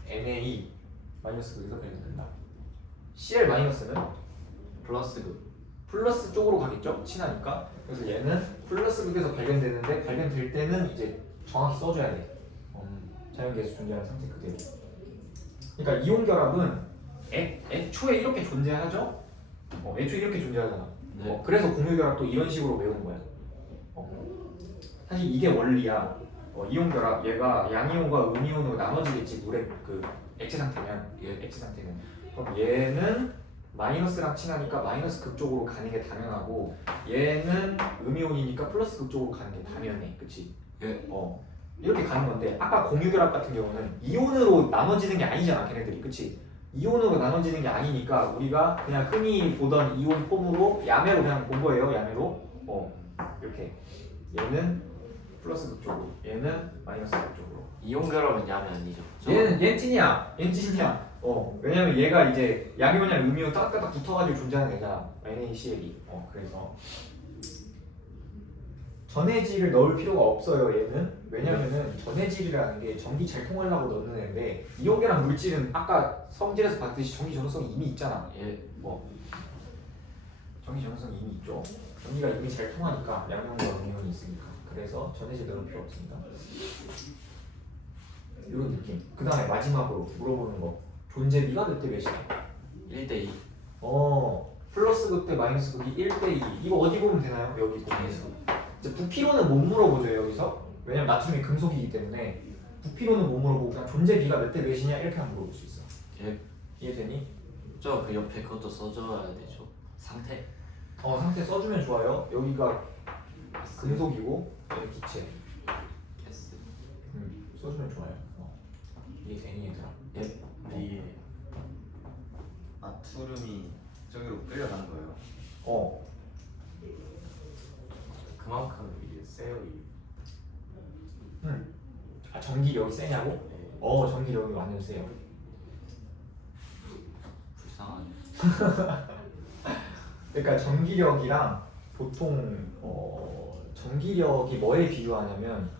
Na 마이너스 극에서 발견된다. Cl 마이너스는 플러스 그 플러스 쪽으로 가겠죠? 친하니까. 그래서 얘는 플러스 극에서 발견되는데 발견될 때는 이제 정확히 써줘야 돼. 자연계에서 존재하는 상태 그대로. 그러니까 이온 결합은 애초에 이렇게 존재하죠? 애초에 이렇게 존재하잖아. 네. 그래서 공유 결합도 이런 식으로 외우는 거야. 사실 이게 원리야. 이온 결합 얘가 양이온과 음이온으로 나눠지겠지. 물의 그 액체 상태면. 액체 상태는. 그럼 얘는 마이너스랑 친하니까 마이너스 극 쪽으로 가는 게 당연하고 얘는 음이온이니까 플러스 극 쪽으로 가는 게 당연해. 그치? 예. 이렇게 가는 건데 아까 공유 결합 같은 경우는 이온으로 나눠지는 게 아니잖아. 걔네들이. 그치? 이온으로 나눠지는 게 아니니까 우리가 그냥 흔히 보던 이온 폼으로 야매로 그냥 본 거예요. 야매로. 이렇게 얘는 플러스 극쪽으로 얘는 마이너스 극쪽으로. 이온 결합은 야매 아니죠? 얘는 찐이야. 얘는 찐이야. 왜냐면 얘가 이제 양이온이랑 음이온 따닥따닥 붙어가지고 존재하는 애잖아. NaCl이. 그래서 전해질을 넣을 필요가 없어요. 얘는 왜냐면은 전해질이라는 게 전기 잘 통하려고 넣는 애인데 이온계랑 물질은 아까 성질에서 봤듯이 전기 전도성이 이미 있잖아. 예. 전기 전도성이 이미 있죠. 전기가 이미 잘 통하니까 양이온과 음이온이 있으니까. 그래서 전해질 넣을 필요 없습니다. 이런 느낌. 그 다음에 마지막으로 물어보는 거. 존재비가 몇 대 몇이야? 1대2 플러스 극 대 마이너스 극이 1대2. 이거 어디 보면 되나요? 여기 공에서. 이제 부피로는 못 물어보죠 여기서. 왜냐면 나트륨이 금속이기 때문에 부피로는 못 물어보고 그냥 존재비가 몇 대 몇이냐 이렇게 하면 물어볼 수 있어. 예. 이해되니? 그 옆에 그것도 써줘야 되죠. 상태. 상태 써주면 좋아요. 여기가 금속이고 여기 기체. 게스. 써주면 좋아요. 이해되니 얘들아? 예. 근데 이게 나트륨이 저기로 끌려가는 거예요. 그만큼 이게 세요. 전기력이 세냐고? 네. 전기력이 완전 세요. 불쌍하네. 그러니까 전기력이랑 보통 전기력이 뭐에 비유하냐면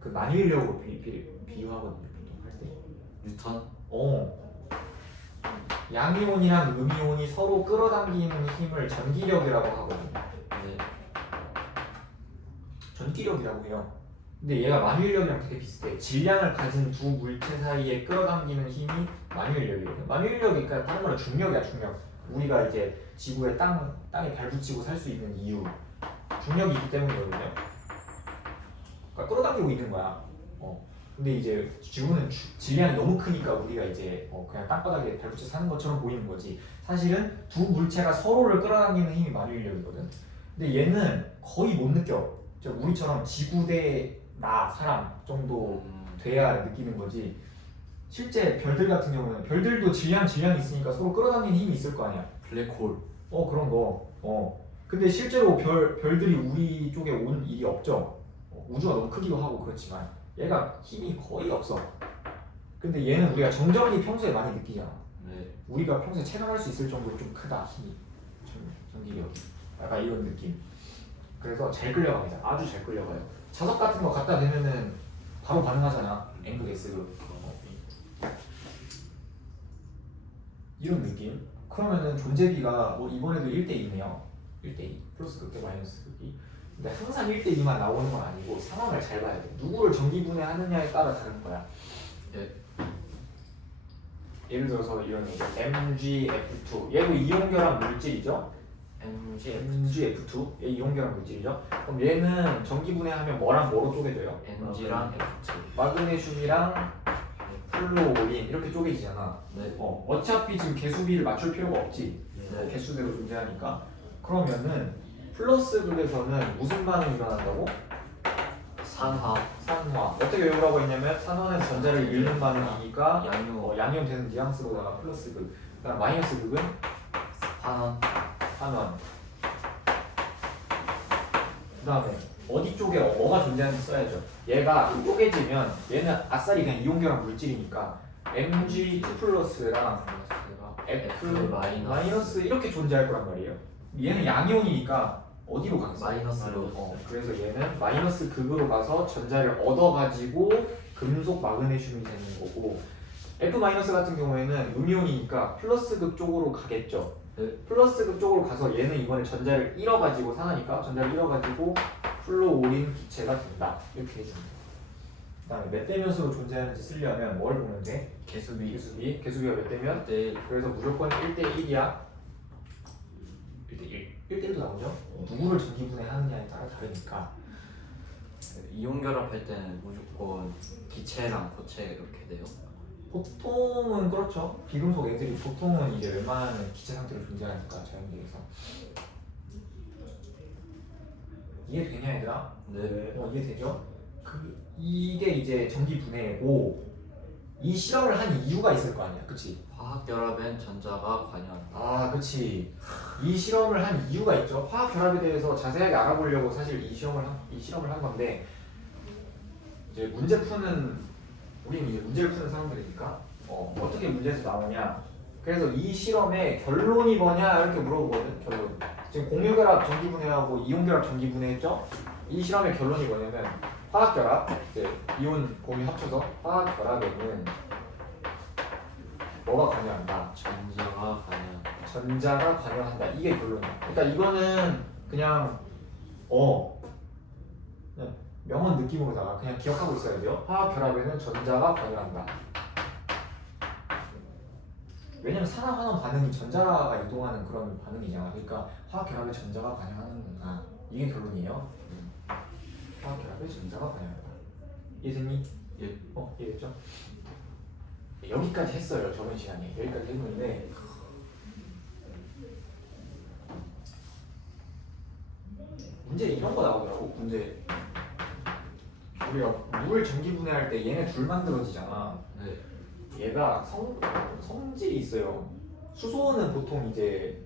그 만유인력으로 비유하거든요. 보통 할 때. 뉴턴. 양이온이랑 음이온이 서로 끌어당기는 힘을 전기력이라고 하거든요. 네. 전기력이라고 해요. 근데 얘가 만유인력이랑 되게 비슷해. 질량을 가진 두 물체 사이에 끌어당기는 힘이 만유인력이거든요. 만유인력이 그러니까 다른 말로 중력이야, 중력. 우리가 이제 지구에 땅에 발붙이고 살 수 있는 이유. 중력이 있기 때문이거든요. 그러니까 끌어당기고 있는 거야. 근데 이제 지구는 질량이 너무 크니까 우리가 이제 그냥 땅바닥에 발붙여 사는 것처럼 보이는 거지. 사실은 두 물체가 서로를 끌어당기는 힘이 만유인력이거든. 근데 얘는 거의 못 느껴. 우리처럼 지구 대 나 사람 정도 돼야 느끼는 거지. 실제 별들 같은 경우는 별들도 질량이 있으니까 서로 끌어당기는 힘이 있을 거 아니야. 블랙홀. 그런 거. 근데 실제로 별들이 우리 쪽에 온 일이 없죠. 우주가 너무 크기도 하고 그렇지만 얘가 힘이 거의 없어. 근데 얘는 우리가 정전이 평소에 많이 느끼잖아. 네. 우리가 평소에 체감할 수 있을 정도로 좀 크다 힘이. 전기력이. 약간 이런 느낌. 그래서 잘 끌려갑니다. 아주 잘 끌려가요. 자석 같은 거 갖다 대면은 바로 반응하잖아. N극 S극. 이런 느낌. 그러면은 존재비가 이번에도 1대2네요. 1대2 플러스 극 대 마이너스 극이. 근데 항상 1대2만 나오는 건 아니고 상황을 잘 봐야 돼. 누구를 전기분해하느냐에 따라 다른 거야. 네. 예를 들어서 이런 얘기. MgF2. 얘도 이온결합 물질이죠. MgF2. 얘 이온결합 물질이죠. 그럼 얘는 전기분해하면 뭐랑 뭐로 쪼개져요? Mg랑 F2. 마그네슘이랑 플루오린 이렇게 쪼개지잖아. 네. 어차피 지금 개수비를 맞출 필요가 없지. 네. 개수대로 존재하니까. 그러면은 플러스 극에서는 무슨 반응이 일어난다고? 산화 산화. 어떻게 외우라고 했냐면 산화는 전자를 잃는 반응이니까 양유 양이온 되는 뉘앙스로다가 플러스 극. 그다음 마이너스 극은 환원 환원. 그다음에 어디 쪽에 뭐가 존재하는지 써야죠. 얘가 쪼개지면 얘는 아싸리 그냥 이온결합 물질이니까 Mg2 플러스랑 F 마이너스 이렇게 존재할 거란 말이에요. 얘는 양이온이니까 어디로 가겠어? 마이너스로 그래서 얘는 마이너스 극으로 가서 전자를 얻어가지고 금속 마그네슘이 되는 거고 F 마이너스 같은 경우에는 음이온이니까 플러스 극 쪽으로 가겠죠. 네. 플러스 극 쪽으로 가서 얘는 이번에 전자를 잃어가지고 산화니까 전자를 잃어가지고 플로오린 기체가 된다. 이렇게 해줍니다. 그다음에 몇 대면수로 존재하는지 쓰려면 뭘 보면 돼? 개수비 개수비가 몇 대면? 네 그래서 무조건 1대1이야. 1대1. 1대1도 나오죠? 누구를 전기분해하느냐에 따라 다르니까. 이온 결합할 때는 무조건 기체랑 고체 이렇게 돼요. 보통은 그렇죠. 비금속 애들이 보통은 이제 웬만하면 기체 상태로 존재하니까 자연계에서. 이해되냐 얘들아? 네. 이해되죠? 이게 이제 전기 분해고 이 실험을 한 이유가 있을 거 아니야, 그치? 화학 결합엔 전자가 관여한다. 아, 그치. 이 실험을 한 이유가 있죠. 화학 결합에 대해서 자세하게 알아보려고 사실 이 실험을 한 건데 이제 문제 푸는 우리는 이제 문제를 푸는 사람들이니까 어떻게 문제에서 나오냐. 그래서 이 실험의 결론이 뭐냐 이렇게 물어보거든. 결론. 지금 공유결합 전기분해하고 이온결합 전기분해했죠? 이 실험의 결론이 뭐냐면 화학결합, 이제 이온 공유 합쳐서 화학결합에는 뭐가 관여한다? 전자가 관여한다. 전자가 관여한다. 이게 결론이야. 그러니까 이거는 그냥 명언 느낌으로다가 그냥 기억하고 있어야 돼요. 화학결합에는 전자가 관여한다. 왜냐면 산화환원 반응이 전자가 이동하는 그런 반응이잖아. 그러니까 화학결합에 전자가 관여하는구나. 이게 결론이에요. 화학결합에 전자가 관여한다. 이해됐니? 예. 이해됐죠? 여기까지 했어요. 저번 시간에 여기까지 했는데 문제 이런 거 나오더라고. 문제 우리가 물 전기분해할 때 얘네 둘 만들어지잖아. 네. 얘가 성질이 있어요. 수소는 보통 이제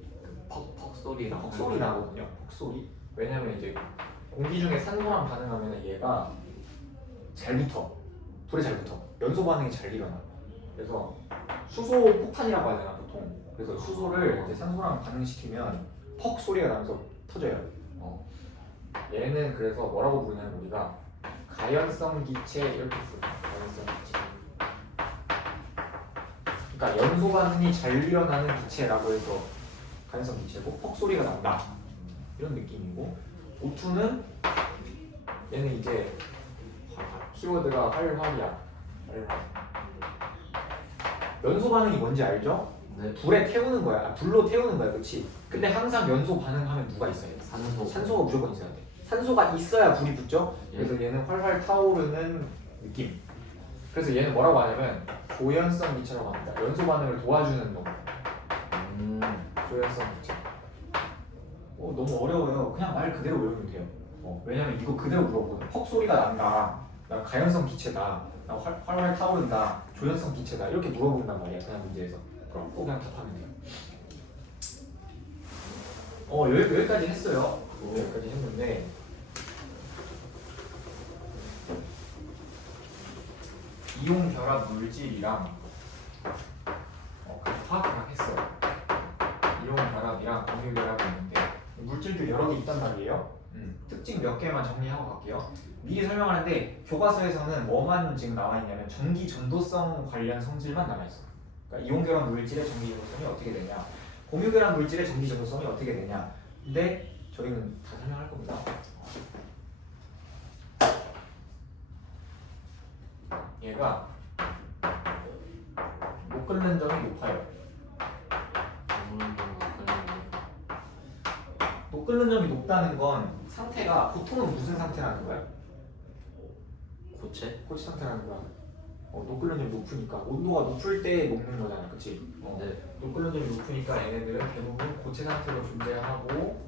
퍽 소리랑 퍽소리 나거든요. 퍽소리. 왜냐면 이제 공기 중에 산소랑 반응하면 얘가 잘 붙어. 불에 잘 붙어. 연소 반응이 잘 일어나. 그래서 수소 폭탄이라고 하잖아 보통. 그래서 수소를 이제 산소랑 반응시키면 퍽 소리가 나면서 터져요. 얘는 그래서 뭐라고 부르냐면 우리가 가연성 기체 이렇게 부르요. 가연성 기체. 그러니까 연소 반응이 잘 일어나는 기체라고 해서 가연성 기체고 퍽 소리가 난다. 이런 느낌이고 O2는 얘는 이제 키워드가 활활이야. 활활. 연소 반응이 뭔지 알죠? 네. 불에 태우는 거야. 불로 태우는 거야, 그렇지? 근데 항상 연소 반응하면 누가 있어야 돼? 산소가 무조건 있어야 돼. 산소가 있어야 불이 붙죠. 그래서 얘는 활활 타오르는 느낌. 그래서 얘는 뭐라고 하냐면 조연성 기체라고 합니다. 연소 반응을 도와주는 놈. 조연성 기체. 너무 어려워요. 그냥 말 그대로 외우면 돼요. 왜냐면 이거 그대로 물어보거든. 퍽 소리가 난다. 나 가연성 기체다. 나 활활 타오른다. 조연성 기체다. 이렇게 물어본단 말이야. 그냥 문제에서. 그럼 꼭 그냥 답하면 돼요. 여기까지 했어요. 여기까지 했는데 이온 결합 물질이랑 화학 결합 했어요. 이온 결합이랑 공유 결합이 있는데 물질들 여러 개 있단 말이에요. 특징 몇 개만 정리하고 갈게요. 미리 설명하는데 교과서에서는 뭐만 지금 나와 있냐면 전기 전도성 관련 성질만 남아 있어. 그러니까 이온 결합 물질의 전기 전도성이 어떻게 되냐, 공유 결합 물질의 전기 전도성이 어떻게 되냐. 근데 저희는 다 설명할 겁니다. 얘가 못 끓는 점이 높아요. 못 끓는 점이 높다는 건 상태가 보통은 무슨 상태라는 거야? 고체? 고체 상태라는 거야. 못 끓는 점이 높으니까 온도가 높을 때 녹는 거잖아, 그렇지? 네. 못 끓는 점이 높으니까 얘네들은 대부분 고체 상태로 존재하고,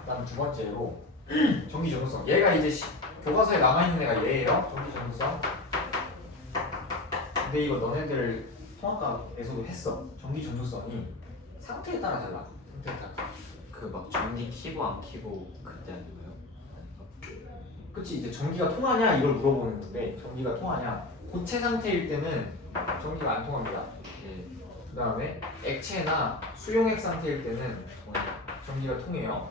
그다음 두 번째로 전기 전도성. 얘가 이제 교과서에 남아있는 애가 얘예요. 전기 전도성. 근데 이거 너네들 통합과에서도 했어. 전기 전도성이 상태에 따라 달라. 상태에 따라. 그 막 전기 키고 안 키고 그때 아닌가요? 그치, 이제 전기가 통하냐 이걸 물어보는 건데, 전기가 통하냐. 고체 상태일 때는 전기가 안 통합니다. 예. 그 다음에 액체나 수용액 상태일 때는 전기가 통해요.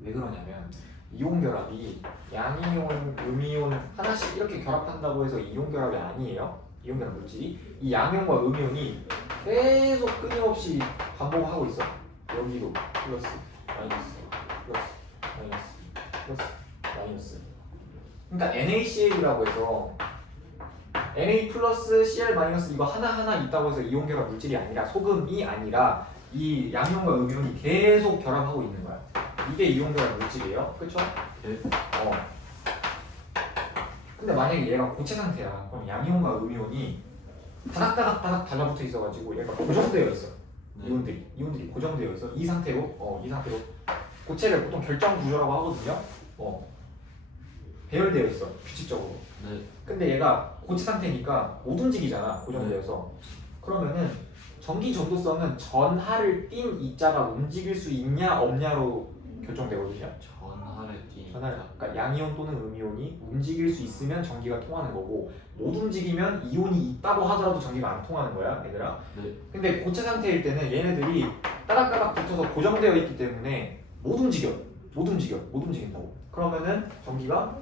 왜 그러냐면 이온 결합이 양이온, 음이온 하나씩 이렇게 결합한다고 해서 이온 결합이 아니에요. 이온 결합 물질이 이 양이온과 음이온이 계속 끊임없이 반복하고 있어. 여기도 플러스 마이너스 플러스 마이너스 플러스 마이너스. 그러니까 NaCl이라고 해서 Na 플러스 Cl 마이너스 이거 하나하나 있다고 해서 이온 결합 물질이 아니라, 소금이 아니라 이 양이온과 음이온이 계속 결합하고 있는 거야. 이게 이온 결합 물질이에요. 그쵸? 예. 근데 만약에 얘가 고체 상태야. 그럼 양이온과 음이온이 다닥다닥 달라붙어 있어가지고 얘가 고정되어 있어. 네. 이온들이 고정되어 있어. 이 상태로 고체를 보통 결정 구조라고 하거든요. 배열되어 있어. 규칙적으로. 네. 근데 얘가 고체 상태니까 못 움직이잖아. 고정되어서. 그러면은 전기 전도성은 전하를 띤 이자가 움직일 수 있냐 없냐로 결정되거든요. 전하를 띠. 그러니까 양이온 또는 음이온이 움직일 수 있으면 전기가 통하는 거고, 못 움직이면 이온이 있다고 하더라도 전기가 안 통하는 거야, 얘들아. 네. 근데 고체 상태일 때는 얘네들이 따닥따닥 붙어서 고정되어 있기 때문에 못 움직인다고. 그러면은 전기가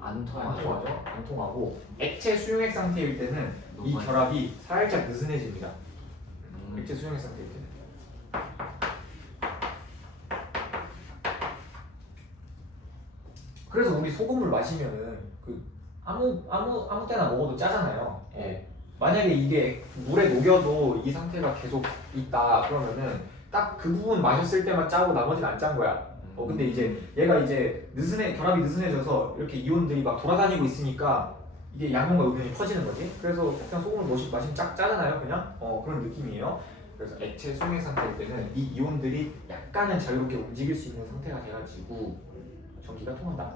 안 안 통하죠. 통하죠. 안 통하고, 액체 수용액 상태일 때는 이 너무 결합이 살짝 느슨해집니다. 음. 액체 수용액 상태일 때는. 그래서 우리 소금을 마시면은 아무 때나 먹어도 짜잖아요. 예. 만약에 이게 물에 녹여도 이 상태가 계속 있다 그러면은 딱 그 부분 마셨을 때만 짜고 나머지는 안 짠 거야. 근데 이제 얘가 이제 결합이 느슨해져서 이렇게 이온들이 막 돌아다니고 있으니까 이게 양온과 음이온이 퍼지는 거지. 그래서 그냥 소금을 마시면 쫙 짜잖아요, 그냥. 그런 느낌이에요. 그래서 액체 수용액 상태일 때는 이 이온들이 약간은 자유롭게 움직일 수 있는 상태가 돼가지고 전기가 통한다.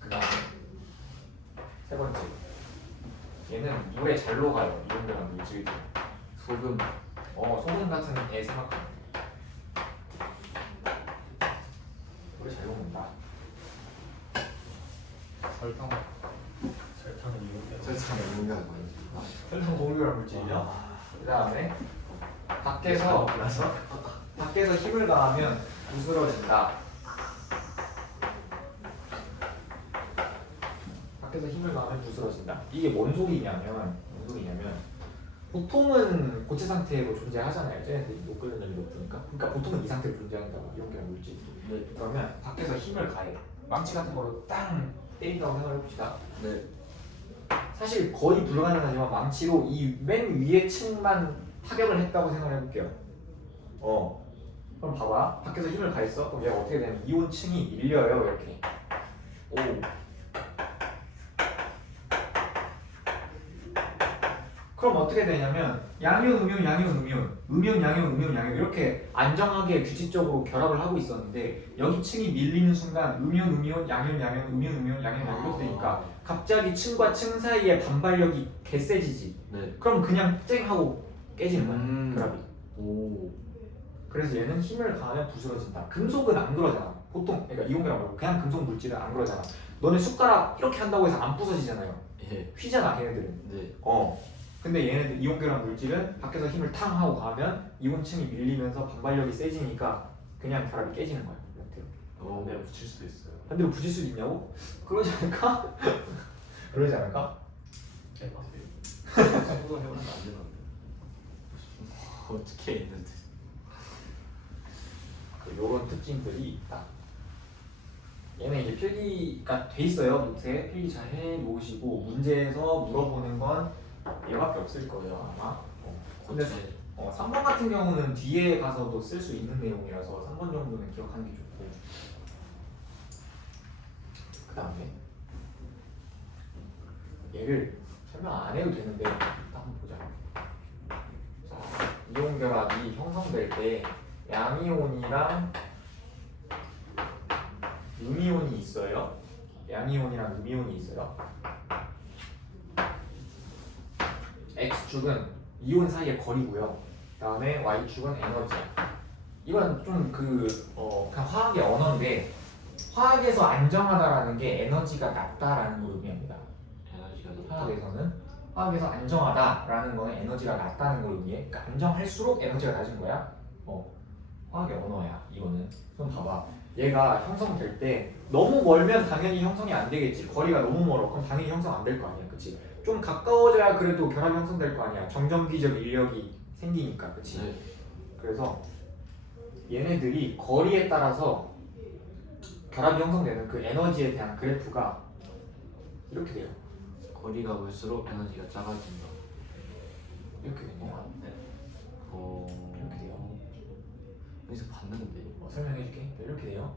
그다음에 세 번째, 얘는 물에 잘 녹아요. 이온들한 물질들. 소금. 소금 같은 애 생각하면 물에 잘 녹는다. 설탕은 이용해야 설탕 용량 많이. 설탕 동류한 물질이죠. 그다음에 밖에서 힘을 가하면 부스러진다. 밖에서 힘을 가하면 부스러진다. 이게 뭔 소리냐면 보통은 고체 상태로 존재하잖아요. 쟤네들이 녹는 점이 높으니까. 그러니까 보통은 이 상태로 존재한다고, 이런 게 물질이. 네. 그러면 밖에서 힘을 가해. 망치 같은 거로 땅 때린다고 생각해봅시다. 네. 사실 거의 불가능하지만 망치로 이 맨 위에 층만 타격을 했다고 생각해볼게요. 그럼 봐봐. 밖에서 힘을 가했어. 그럼 얘가 어떻게 되냐면 이온층이 밀려요. 이렇게. 그럼 어떻게 되냐면 양이온, 음이온, 음이온, 양이온, 음이온, 양이온 이렇게 안정하게 규칙적으로 결합을 하고 있었는데, 여기 층이 밀리는 순간 음이온, 양이온, 음이온, 양이온 이렇게 되니까 갑자기 층과 층 사이에 반발력이 개세지지. 네. 그럼 그냥 쨍 하고 깨지는 거야. 결합이. 오. 그래서 얘는 힘을 가하면 부스러진다. 금속은 안 그러잖아. 보통 그러니까 이온 결합 말고 그냥 금속 물질은 안 그러잖아. 너네 숟가락 이렇게 한다고 해서 안 부서지잖아요. 예. 휘잖아, 걔네들은. 네. 근데 얘네들 이온 결합 물질은 밖에서 힘을 탕 하고 가면 이온층이 밀리면서 반발력이 세지니까 그냥 결합이 깨지는 거야. 오. 내가 붙일 수도 있어요. 반대로 부질 수 있냐고? 그러지 않을까? 그러지 않을까? 해봤어요. 소금 해봤는데 안 되던데. 어떻게 했는데? 요런 특징들이 있다. 얘는 이제 필기가 돼 있어요. 노트에 필기 잘 해놓으시고 문제에서 물어보는 건 얘밖에 없을 거예요 아마. 근데 고체. 3번 같은 경우는 뒤에 가서도 쓸 수 있는 내용이라서 3번 정도는 기억하는 게 좋고. 그 다음에 얘를 설명 안 해도 되는데 일단 한번 보자. 자, 이온 결합이 형성될 때 양이온이랑 음이온이 있어요. 양이온이랑 음이온이 있어요. X축은 이온 사이의 거리고요. 그다음에 Y축은 에너지야. 이건 좀 그냥 화학의 언어인데 화학에서 안정하다라는 게 에너지가 낮다라는 걸 의미합니다. 에너지가 높다. 화학에서 안정하다라는 거는 에너지가 낮다는 걸 의미해. 그러니까 안정할수록 에너지가 낮은 거야. 화학의 언어야 이거는. 그럼 봐봐. 얘가 형성될 때 너무 멀면 당연히 형성이 안 되겠지. 거리가 너무 멀어. 그럼 당연히 형성 안 될 거 아니야, 그렇지? 좀 가까워져야 그래도 결합이 형성될 거 아니야. 정전기적 인력이 생기니까, 그렇지? 네. 그래서 얘네들이 거리에 따라서 결합이 형성되는 그 에너지에 대한 그래프가 이렇게 돼요. 거리가 멀수록 에너지가 작아진다. 이렇게 돼요. 네. 이렇게 돼요. 어디서 봤는데. 설명해줄게. 이렇게 돼요.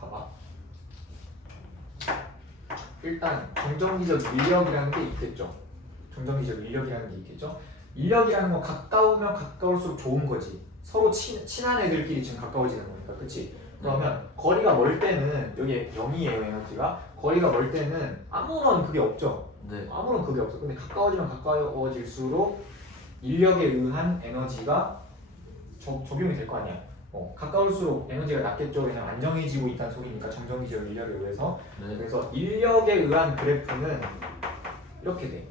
봐봐. 일단 정전기적 인력이라는 게 있겠죠. 정전기적 인력이라는 게 있겠죠. 인력이라는 건 가까우면 가까울수록 좋은 거지. 서로 친한 애들끼리 지금 가까워지는 거니까, 그렇지? 그러면 거리가 멀 때는 여기 0이에요 에너지가. 거리가 멀 때는 아무런 그게 없죠. 네. 아무런 그게 없어. 근데 가까워지면 가까워질수록 인력에 의한 에너지가 적용이 될 거 아니야. 가까울수록 에너지가 낮겠죠. 왜냐면 안정해지고 있다는 소리니까 정전기적 인력에 의해서. 네. 그래서 인력에 의한 그래프는 이렇게 돼.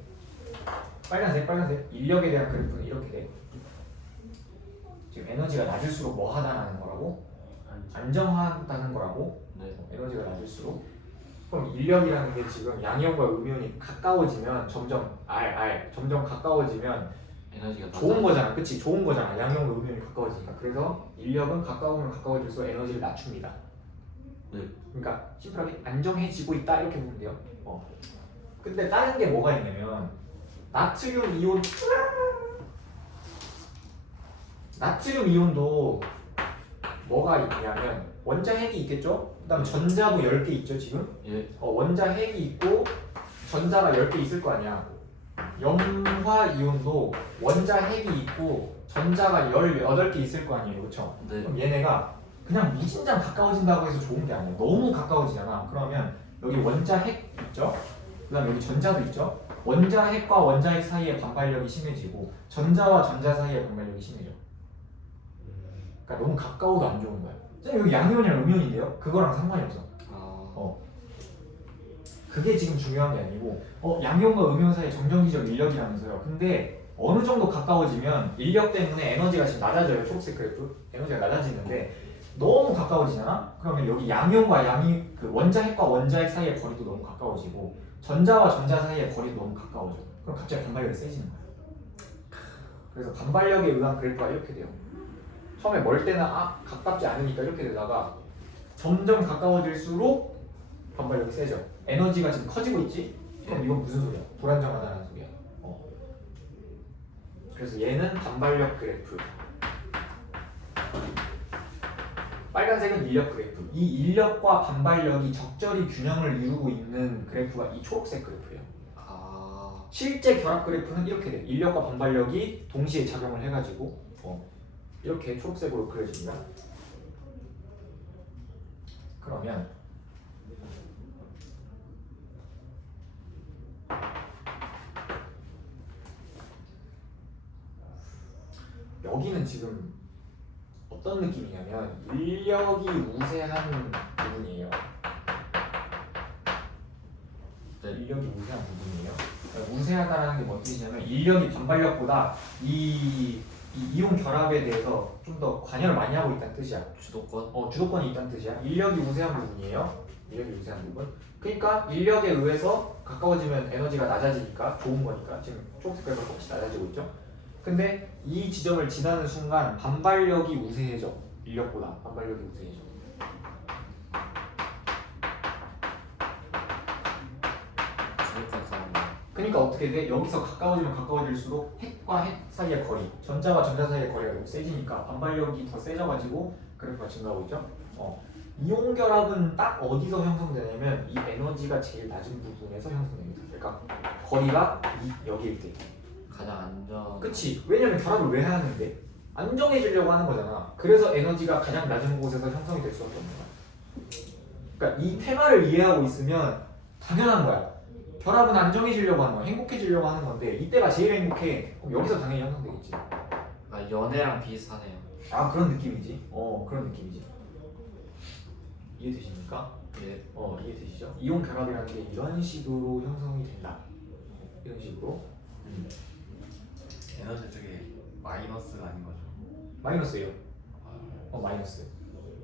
빨간색. 인력에 대한 그래프는 이렇게 돼. 지금 에너지가 낮을수록 뭐 하다라는 거라고? 안정하다는 거라고. 네. 에너지가 낮을수록. 그럼 인력이라는 게 지금 양이온과 음이온이 가까워지면 점점 가까워지면 에너지가 좋은 거잖아, 그치? 좋은 거잖아. 양이온과 음이온이 가까워지니까. 그래서 인력은 가까우면 가까워질수록 에너지를 낮춥니다. 네. 그러니까 심플하게 안정해지고 있다 이렇게 보면 돼요. 근데 다른 게 뭐가 있냐면 나트륨 이온도 뭐가 있냐면 원자핵이 있겠죠? 그다음 전자도 10개 있죠 지금? 예. 원자핵이 있고 전자가 10개 있을 거 아니야. 염화 이온도 원자핵이 있고 전자가 18개 있을 거 아니에요, 그렇죠? 네. 그럼 얘네가 그냥 무진장 가까워진다고 해서 좋은 게 아니에요. 너무 가까워지잖아. 그러면 여기 원자핵 있죠? 그다음 여기 전자도 있죠? 원자핵과 원자핵 사이의 반발력이 심해지고 전자와 전자 사이의 반발력이 심해져. 그러니까 너무 가까워도 안 좋은 거야. 선생님 여기 양이온이랑 음이온인데요? 그거랑 상관이 없어. 그게 지금 중요한 게 아니고 양이온과 음이온 사이의 정전기적 인력이라면서요. 근데 어느 정도 가까워지면 인력 때문에 에너지가 지금 낮아져요. 초록색 그래프 에너지가 낮아지는데 너무 가까워지잖아? 그러면 여기 양이온과 그 원자핵과 원자핵 사이의 거리도 너무 가까워지고 전자와 전자 사이의 거리도 너무 가까워져. 그럼 갑자기 반발력이 세지는 거야. 그래서 반발력에 의한 그래프가 이렇게 돼요. 처음에 멀 때는 가깝지 않으니까 이렇게 되다가 점점 가까워질수록 반발력이 세져. 에너지가 지금 커지고 있지? 그럼 이건 무슨 소리야? 불안정하다는 소리야. 그래서 얘는 반발력 그래프. 빨간색은 인력 그래프. 이 인력과 반발력이 적절히 균형을 이루고 있는 그래프가 이 초록색 그래프예요. 실제 결합 그래프는 이렇게 돼. 인력과 반발력이 동시에 작용을 해가지고 이렇게 초록색으로 그려집니다. 그러면 여기는 지금 어떤 느낌이냐면 인력이 우세한 부분이에요. 인력이 우세한 부분이에요. 그러니까 우세하다라는 게 뭔 뜻이냐면 인력이 반발력보다 이 이온 결합에 대해서 좀 더 관여를 많이 하고 있다는 뜻이야. 주도권? 주도권이 있다는 뜻이야. 인력이 우세한 부분이에요. 인력이 우세한 부분. 그러니까 인력에 의해서 가까워지면 에너지가 낮아지니까 좋은 거니까 지금 초록색 그래프가 조금씩 낮아지고 있죠. 근데 이 지점을 지나는 순간 반발력이 우세해져. 인력보다 반발력이 우세해져. 주도권 싸움. 그러니까 어떻게 돼? 여기서 가까워지면 가까워질수록 핵과 핵 사이의 거리, 전자와 전자 사이의 거리가 너무 세지니까 반발력이 더 세져가지고 그래프가 증가하고 있죠. 이온 결합은 딱 어디서 형성되냐면 이 에너지가 제일 낮은 부분에서 형성됩니다. 그러니까 거리가 여기일 때. 가장 안전. 그치. 왜냐면 결합을 왜 하는데? 안정해지려고 하는 거잖아. 그래서 에너지가 가장 낮은 곳에서 형성이 될 수밖에 없는 거야. 그러니까 이 테마를 이해하고 있으면 당연한 거야. 결합은 안정해지려고 하는 거야. 행복해지려고 하는 건데 이때가 제일 행복해. 그럼 여기서 당연히 형성되겠지. 그러니까 연애랑 비슷하네요. 아 그런 느낌이지. 그런 느낌이지. 이해되십니까? 예. 이해되시죠? 이온 결합이라는 게 이런 식으로 형성이 된다. 이런 식으로. 에너지 쪽에 마이너스가 아닌 거죠. 마이너스예요. 마이너스.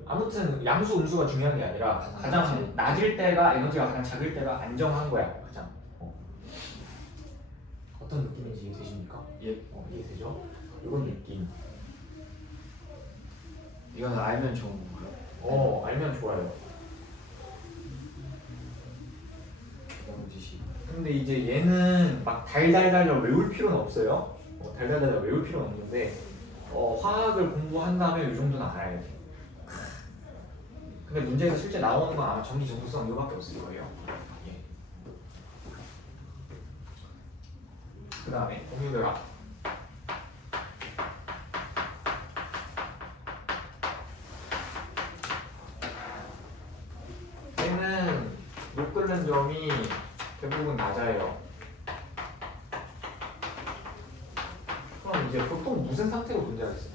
아무튼 양수 음수가 중요한 게 아니라 가장 낮을 때가 에너지가 가장 작을 때가 안정한 거야. 가장. 어떤 느낌인지 이해되십니까? 예. 이해되죠? 이런 느낌. 이건 알면 좋은 건가요? 알면 좋아요. 너무 지시. 근데 이제 얘는 막 달달달 외울 필요는 없어요. 달달달 외울 필요는 없는데 화학을 공부한 다음에 이 정도는 알아야 돼. 근데 문제에서 실제 나오는 건 아마 전기 정수성 이거밖에 없을 거예요. 예. 그 다음에 공유결합. 얘는 녹 끓는 점이 대부분 낮아요. 그럼 이제 보통 무슨 상태로 존재하겠어요?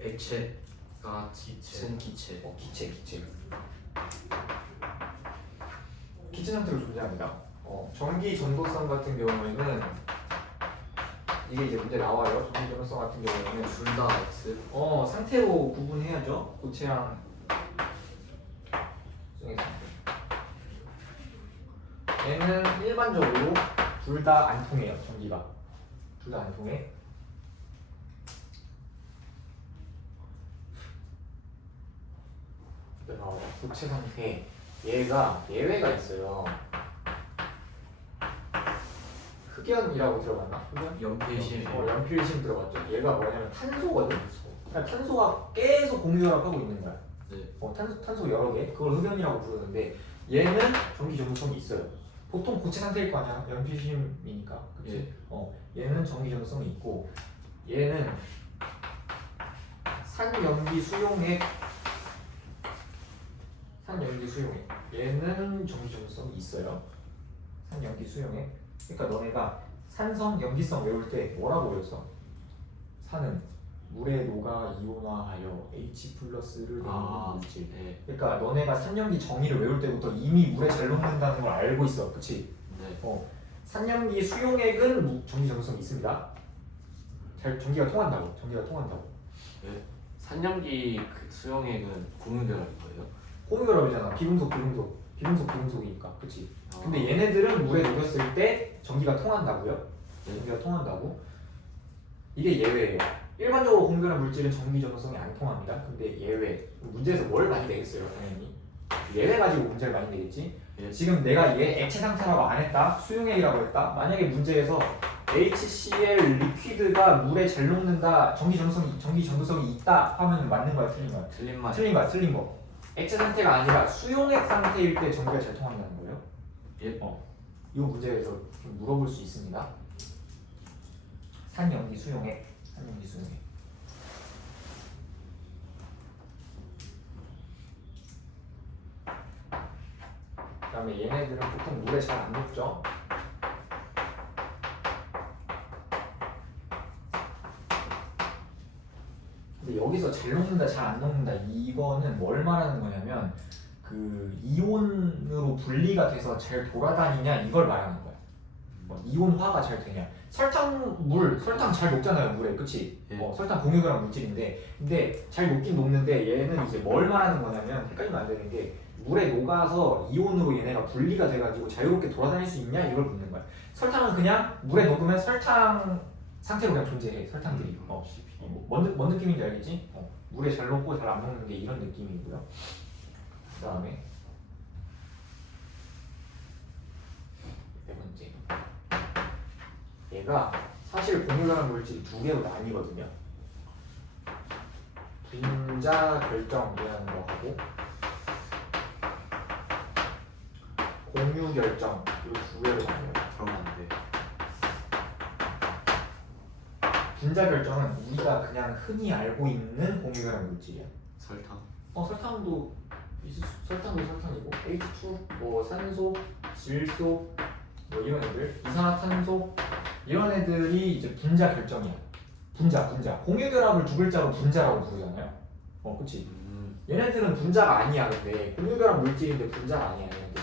액체가 짙은 기체. 기체 상태로 존재합니다. 전기 전도성 같은 경우에는 이게 이제 문제 나와요. 전기 전도성 같은 경우에는 둘 다 X. 상태로 구분해야죠. 고체랑 수용의 상태. 얘는 일반적으로 둘 다 안 통해요. 전기가 둘 다 안 통해. 고체 상태 얘가 예외가 있어요. 흑연이라고 들어봤나? 흑연? 연필심. 연필심 들어봤죠? 얘가 뭐냐면 탄소거든. 그러니까 탄소가 계속 공유결합하고 있는 거야. 네. 탄소 여러 개. 그걸 흑연이라고 부르는데 얘는 전기 전도성이 있어요. 보통 고체 상태일 거 아니야. 연필심이니까. 그치? 얘는 전기 전도성이 있고 얘는 산연기 수용액. 얘는 전기 전도성이 있어요. 산연기 수용액. 그러니까 너네가 산성 연기성 외울 때 뭐라고 외웠어? 산은 물에 녹아 이온화하여 H 플러스를 내는 물질. 네. 그러니까 너네가 산연기 정의를 외울 때부터 이미 물에 잘 녹는다는 걸 알고 있어. 그치? 네. 산연기 수용액은 전기 전도성이 있습니다. 전기가 통한다고. 네. 산연기 그 수용액은 공유결합인 거예요? 공유결합이잖아. 비금속이니까. 그치? 근데 얘네들은 물에 녹였을 때 전기가 통한다고요? 전기가 통한다고? 이게 예외예요. 일반적으로 공유결합 물질은 전기 전도성이 안 통합니다. 근데 예외. 문제에서 뭘 많이 내겠어요, 당연히? 예외 가지고 문제를 많이 내겠지? 예. 지금 내가 얘 액체 상태라고 안 했다, 수용액이라고 했다. 만약에 문제에서 HCl 리퀴드가 물에 잘 녹는다, 전기 전도성이 있다 하면 맞는 거야, 틀린 거야? 틀린 말. 틀린 거. 액체 상태가 아니라 수용액 상태일 때 전기가 잘 통한다는 거예요. 예. 이 문제에서 좀 물어볼 수 있습니다. 산연기 수용액. 그다음에 얘네들은 보통 물에 잘 안 녹죠. 근데 여기서 잘 녹는다, 잘 안 녹는다 이거는 뭘 말하는 거냐면 그 이온으로 분리가 돼서 잘 돌아다니냐 이걸 말하는 거야. 이온화가 잘 되냐. 설탕 잘 녹잖아요, 물에. 그치? 예. 설탕 공유결합 물질인데 근데 잘 녹긴 녹는데 얘는 이제 뭘 말하는 거냐면 헷갈리면 안 되는 게 물에 녹아서 이온으로 얘네가 분리가 돼가지고 자유롭게 돌아다닐 수 있냐 이걸 묻는 거야. 설탕은 그냥 물에 녹으면 설탕 상태로 그냥 존재해. 설탕들이. 뭔 느낌인지 알겠지? 물에 잘 녹고 잘 안 녹는 게 이런 느낌이고요. 그 다음에 네 번째. 얘가 사실 공유결합 물질이 두 개로 나뉘거든요. 분자 결정이라는 거 하고 공유 결정 이 두 개로 나뉘어요. 그러면 안 돼. 분자 결정은 우리가 그냥 흔히 알고 있는 공유결합 물질이야. 설탕. 설탕도 설탕도 설탕이고 H2 뭐 산소, 질소 뭐 이런 애들, 이산화탄소 이런 애들이 이제 분자 결정이야. 분자. 공유결합을 두 글자로 분자라고 부르잖아요. 그치? 얘네들은 분자가 아니야. 근데 공유결합 물질인데 분자가 아니야. 얘네들.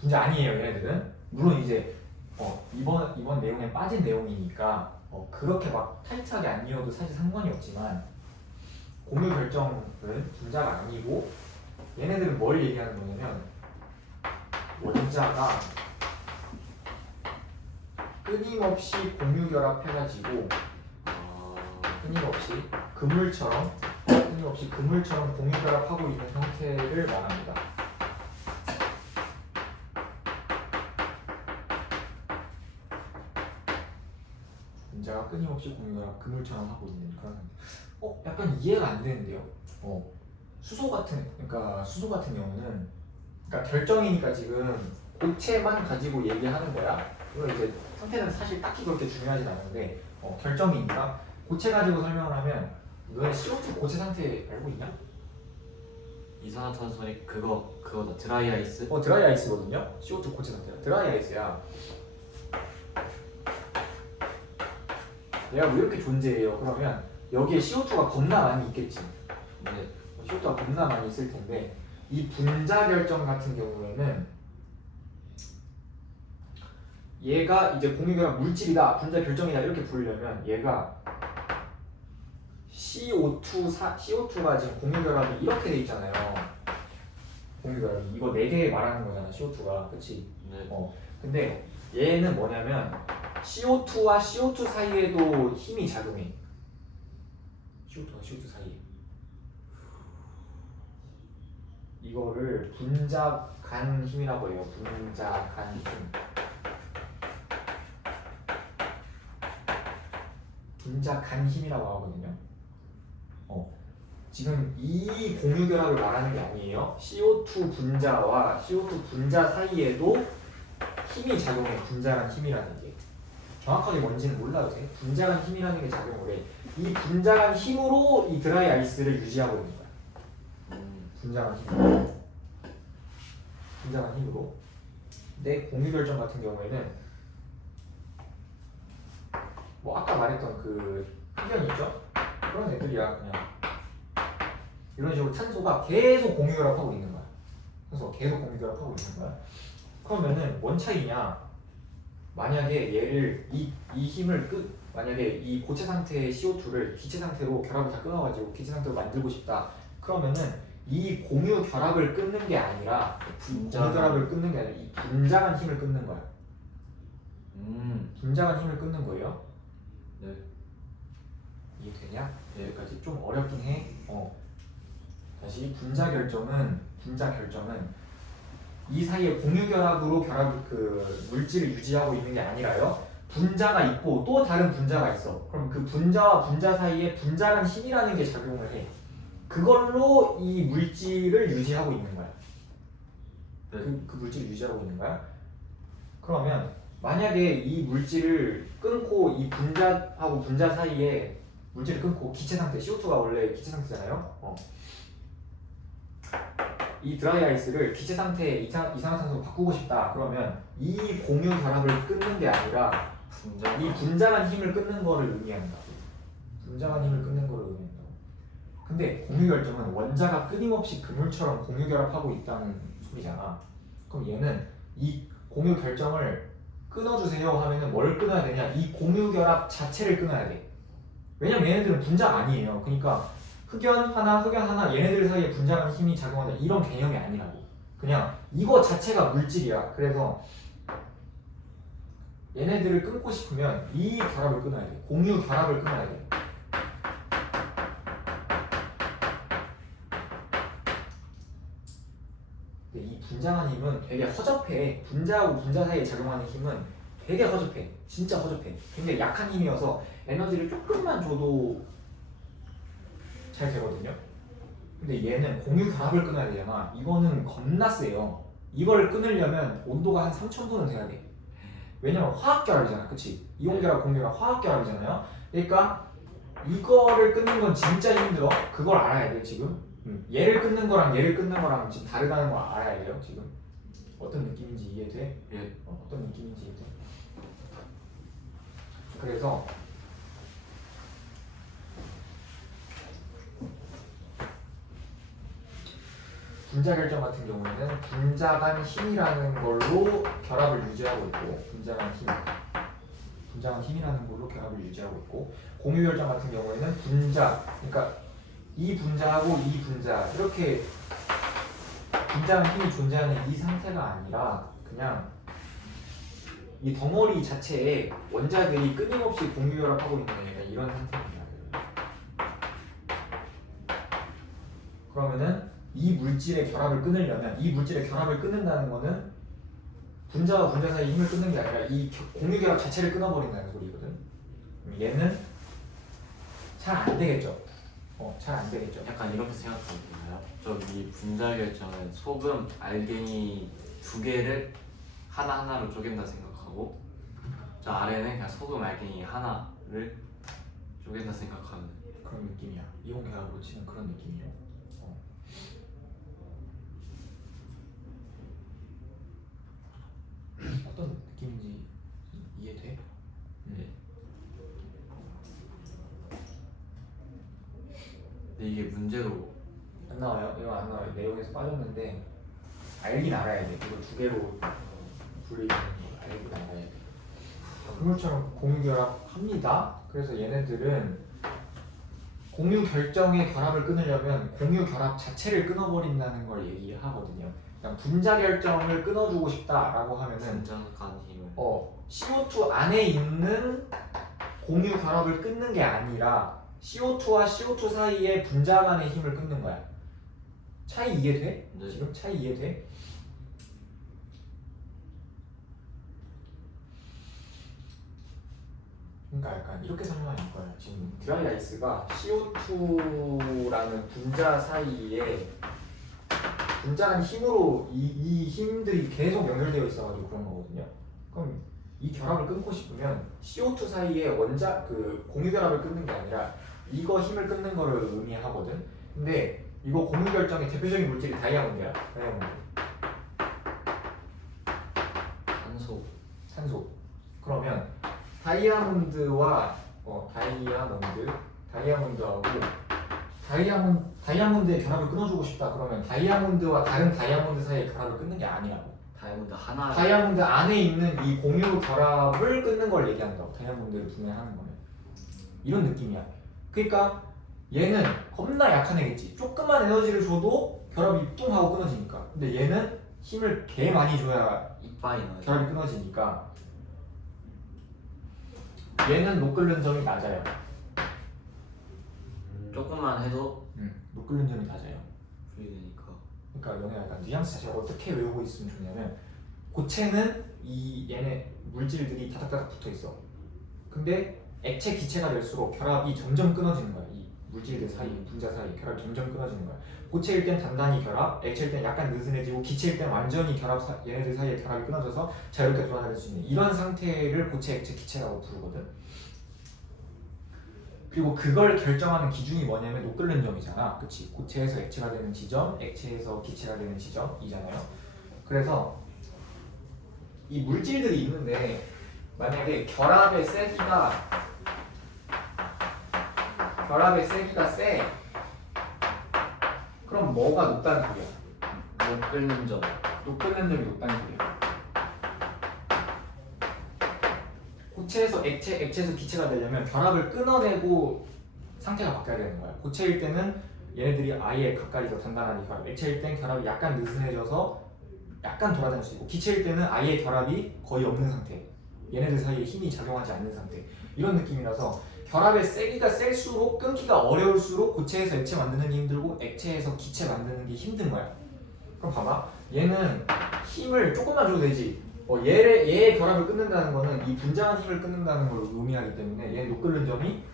분자 아니에요. 얘네들은. 물론 이제 이번 내용에 빠진 내용이니까 그렇게 막 타이트하게 안 이어도 사실 상관이 없지만 공유 결정은 분자가 아니고 얘네들은 뭘 얘기하는 거냐면 원자가 끊임없이 공유 결합해가지고 끊임없이 그물처럼 공유 결합하고 있는 형태를 말합니다. 분자가 끊임없이 공유 결합 그물처럼 하고 있는 그런 상태. 약간 이해가 안 되는데요. 수소 같은 경우는 그러니까 결정이니까 지금 고체만 가지고 얘기하는 거야. 이건 이제 상태는 사실 딱히 그렇게 중요하진 않은데 결정이니까 고체 가지고 설명을 하면 너네 CO2 고체 상태 알고 있냐? 이산화탄소니 그거다. 드라이 아이스. 드라이 아이스거든요. CO2 고체 상태야. 드라이 아이스야. 얘가 왜 이렇게 존재해요? 그러면 여기에 CO2가 겁나 많이 있겠지. 네. CO2가 겁나 많이 있을 텐데 이 분자 결정 같은 경우에는 얘가 이제 공유결합 물질이다, 분자 결정이다 이렇게 부르려면 얘가 CO2가 지금 공유결합이 이렇게 돼 있잖아요. 공유결합이 이거 4개 말하는 거잖아. CO2가 그치? 네. 근데 얘는 뭐냐면 CO2와 CO2 사이에도 힘이 작용해. CO2와 CO2 사이에. 이거를 분자간 힘이라고 해요. 분자간 힘. 분자간 힘이라고 하거든요. 지금 이 공유 결합을 말하는 게 아니에요. CO2 분자와 CO2 분자 사이에도 힘이 작용해. 분자간 힘이라는 게. 정확하게 뭔지는 몰라도 돼. 분자간 힘이라는 게 작용을 해. 이 분자간 힘으로 이 드라이 아이스를 유지하고 있는 거야. 분자간 힘으로. 분자간 힘으로. 근데 공유 결정 같은 경우에는 뭐 아까 말했던 그 흡연 있죠? 그런 애들이야. 그냥 이런 식으로 탄소가 계속 공유 결합하고 있는 거야. 탄소가 계속 공유 결합하고 있는 거야. 그러면은 뭔 차이냐? 만약에 얘를 이 힘을 만약에 이 고체 상태의 CO2를 기체 상태로 결합을 다 끊어가지고 기체 상태로 만들고 싶다. 그러면은 이 공유 결합을 끊는 게 아니라 공유 결합을 끊는 게 아니라 이 분자간 힘을 끊는 거야. 분자간 힘을 끊는 거예요. 네. 이해되냐? 여기까지 좀 어렵긴 해. 다시 분자 결정은 이 사이에 공유 결합으로 물질을 유지하고 있는 게 아니라요. 분자가 있고 또 다른 분자가 있어. 그럼 그 분자와 분자 사이에 분자간 힘이라는 게 작용을 해. 그걸로 이 물질을 유지하고 있는 거야. 네. 그 물질을 유지하고 있는 거야. 그러면 만약에 이 물질을 끊고 이 분자하고 분자 사이에 물질을 끊고 기체 상태, CO2가 원래 기체 상태잖아요. 이 드라이 아이스를 기체 상태에 이산화탄소로 바꾸고 싶다. 그러면 이 공유 결합을 끊는 게 아니라 이 분자간 힘을 끊는 거를 의미한다. 분자간 힘을 끊는 거를 의미한다고. 근데 공유 결정은 원자가 끊임없이 그물처럼 공유 결합하고 있다는 소리잖아. 그럼 얘는 이 공유 결정을 끊어주세요 하면은 뭘 끊어야 되냐? 이 공유 결합 자체를 끊어야 돼. 왜냐면 얘네들은 분자가 아니에요. 그러니까 흑연 하나 얘네들 사이에 분자간 힘이 작용한다 이런 개념이 아니라고. 그냥 이거 자체가 물질이야. 그래서 얘네들을 끊고 싶으면 이 결합을 끊어야 돼. 공유 결합을 끊어야 돼. 근데 이 분자간 힘은 되게 허접해. 분자하고 분자 사이에 작용하는 힘은 되게 허접해. 진짜 허접해. 굉장히 약한 힘이어서 에너지를 조금만 줘도 잘 되거든요. 근데 얘는 공유 결합을 끊어야 되잖아. 이거는 겁나 세요. 이걸 끊으려면 온도가 한 3000도는 돼야 돼. 왜냐면 화학 결합이잖아, 그치? 이온 결합, 공유가 화학 결합이잖아요. 그러니까 이거를 끊는 건 진짜 힘들어. 그걸 알아야 돼 지금. 얘를 끊는 거랑 얘를 끊는 거랑 지금 다르다는 걸 알아야 돼요 지금. 어떤 느낌인지 이해돼? 예. 어떤 느낌인지 이해돼? 그래서 분자 결정 같은 경우에는 분자 간 힘이라는 걸로 결합을 유지하고 있고, 분자 간 힘이라는 걸로 결합을 유지하고 있고, 공유 결정 같은 경우에는 분자, 그러니까 이 분자하고 이 분자 이렇게 분자 간 힘이 존재하는 이 상태가 아니라 그냥 이 덩어리 자체에 원자들이 끊임없이 공유 결합하고 있는 이런 상태입니다. 그러면은 이 물질의 결합을 끊으려면, 이 물질의 결합을 끊는다는 거는 분자와 분자 사이 힘을 끊는 게 아니라 이 공유 결합 자체를 끊어버린다는 소리거든. 얘는 잘 안 되겠죠. 잘 안 되겠죠. 약간 이렇게 생각하면 되나요? 저기 분자 결정은 소금, 알갱이 두 개를 하나하나로 쪼갠다 생각하고, 저 아래는 그냥 소금, 알갱이 하나를 쪼갠다 생각하면 그런 느낌이야. 이온 결합으로 치는 그런 느낌이요. 어떤 느낌인지 이해돼? 네. 근데 이게 문제로 안 나와요? 이거 안 나와요. 내용에서 빠졌는데 알긴 알아야 돼. 이거 두 개로 분리되는 걸 알긴 알아야 돼. 그물처럼 공유 결합합니다. 그래서 얘네들은 공유 결정의 결합을 끊으려면 공유 결합 자체를 끊어버린다는 걸 얘기하거든요. 그냥 분자 결정을 끊어주고 싶다라고 하면은 분자 간 힘을 CO2 안에 있는 공유 결합을 끊는 게 아니라 CO2와 CO2 사이의 분자 간의 힘을 끊는 거야. 차이 이해돼? 네. 지금 차이 이해돼? 그러니까 약간 이렇게 설명할 거야. 지금 드라이 아이스가 CO2라는 분자 사이에 분자 간 힘으로 이 힘들이 계속 연결되어 있어가지고 그런 거거든요. 그럼 이 결합을 끊고 싶으면 CO2 사이에 원자 그 공유 결합을 끊는 게 아니라 이거 힘을 끊는 거를 의미하거든. 근데 이거 공유 결정의 대표적인 물질이 다이아몬드야. 다이아몬드. 산소. 그러면 다이아몬드와 다이아몬드하고 다이아몬드의 결합을 끊어주고 싶다. 그러면 다이아몬드와 다른 다이아몬드 사이의 결합을 끊는 게 아니라고. 다이아몬드 하나 다이아몬드 안에 있는 이 공유 결합을 끊는 걸 얘기한다고. 다이아몬드를 분해하는 거는 이런 느낌이야. 그러니까 얘는 겁나 약한 애겠지. 조금만 에너지를 줘도 결합이 뚱 하고 끊어지니까. 근데 얘는 힘을 개 많이 줘야 이빨이 나요. 결합이 끊어지니까 얘는 녹끓는 점이 낮아요. 조금만 해도 녹끓는 점이 낮아요. 분리되니까. 그러니까 너네 약간 뉘앙스 자체를 어떻게 외우고 있으면 좋냐면, 고체는 이 얘네 물질들이 다닥다닥 붙어 있어. 근데 액체 기체가 될수록 결합이 점점 끊어지는 거야. 이 물질들 사이, 분자 사이 결합이 점점 끊어지는 거야. 고체일 땐 단단히 결합, 액체일 땐 약간 느슨해지고, 기체일 땐 완전히 얘네들 사이에 결합이 끊어져서 자유롭게 돌아다닐 수 있는 이런 상태를 고체, 액체, 기체라고 부르거든. 그리고 그걸 결정하는 기준이 뭐냐면 녹끓는 점이잖아. 그치? 고체에서 액체가 되는 지점, 액체에서 기체가 되는 지점이잖아요. 그래서 이 물질들이 있는데 만약에 결합의 세기가 세. 그럼 뭐가 높다는 소리야? 못 끓는 점. 녹끓는 점이 높다는 소리야. 고체에서 액체, 액체에서 기체가 되려면 결합을 끊어내고 상태가 바뀌어야 되는 거야. 고체일 때는 얘네들이 아예 가까이 더 단단하게 결합, 액체일 땐 결합이 약간 느슨해져서 약간 돌아다닐 수 있고, 기체일 때는 아예 결합이 거의 없는 상태, 얘네들 사이에 힘이 작용하지 않는 상태, 이런 느낌이라서 결합의 세기가 셀수록 끊기가 어려울수록 고체에서 액체 만드는 게 힘들고 액체에서 기체 만드는 게 힘든 거야. 그럼 봐봐, 얘는 힘을 조금만 줘도 되지. 얘의 결합을 끊는다는 거는 이 분자간 힘을 끊는다는 걸 의미하기 때문에 얘 녹끓는 점이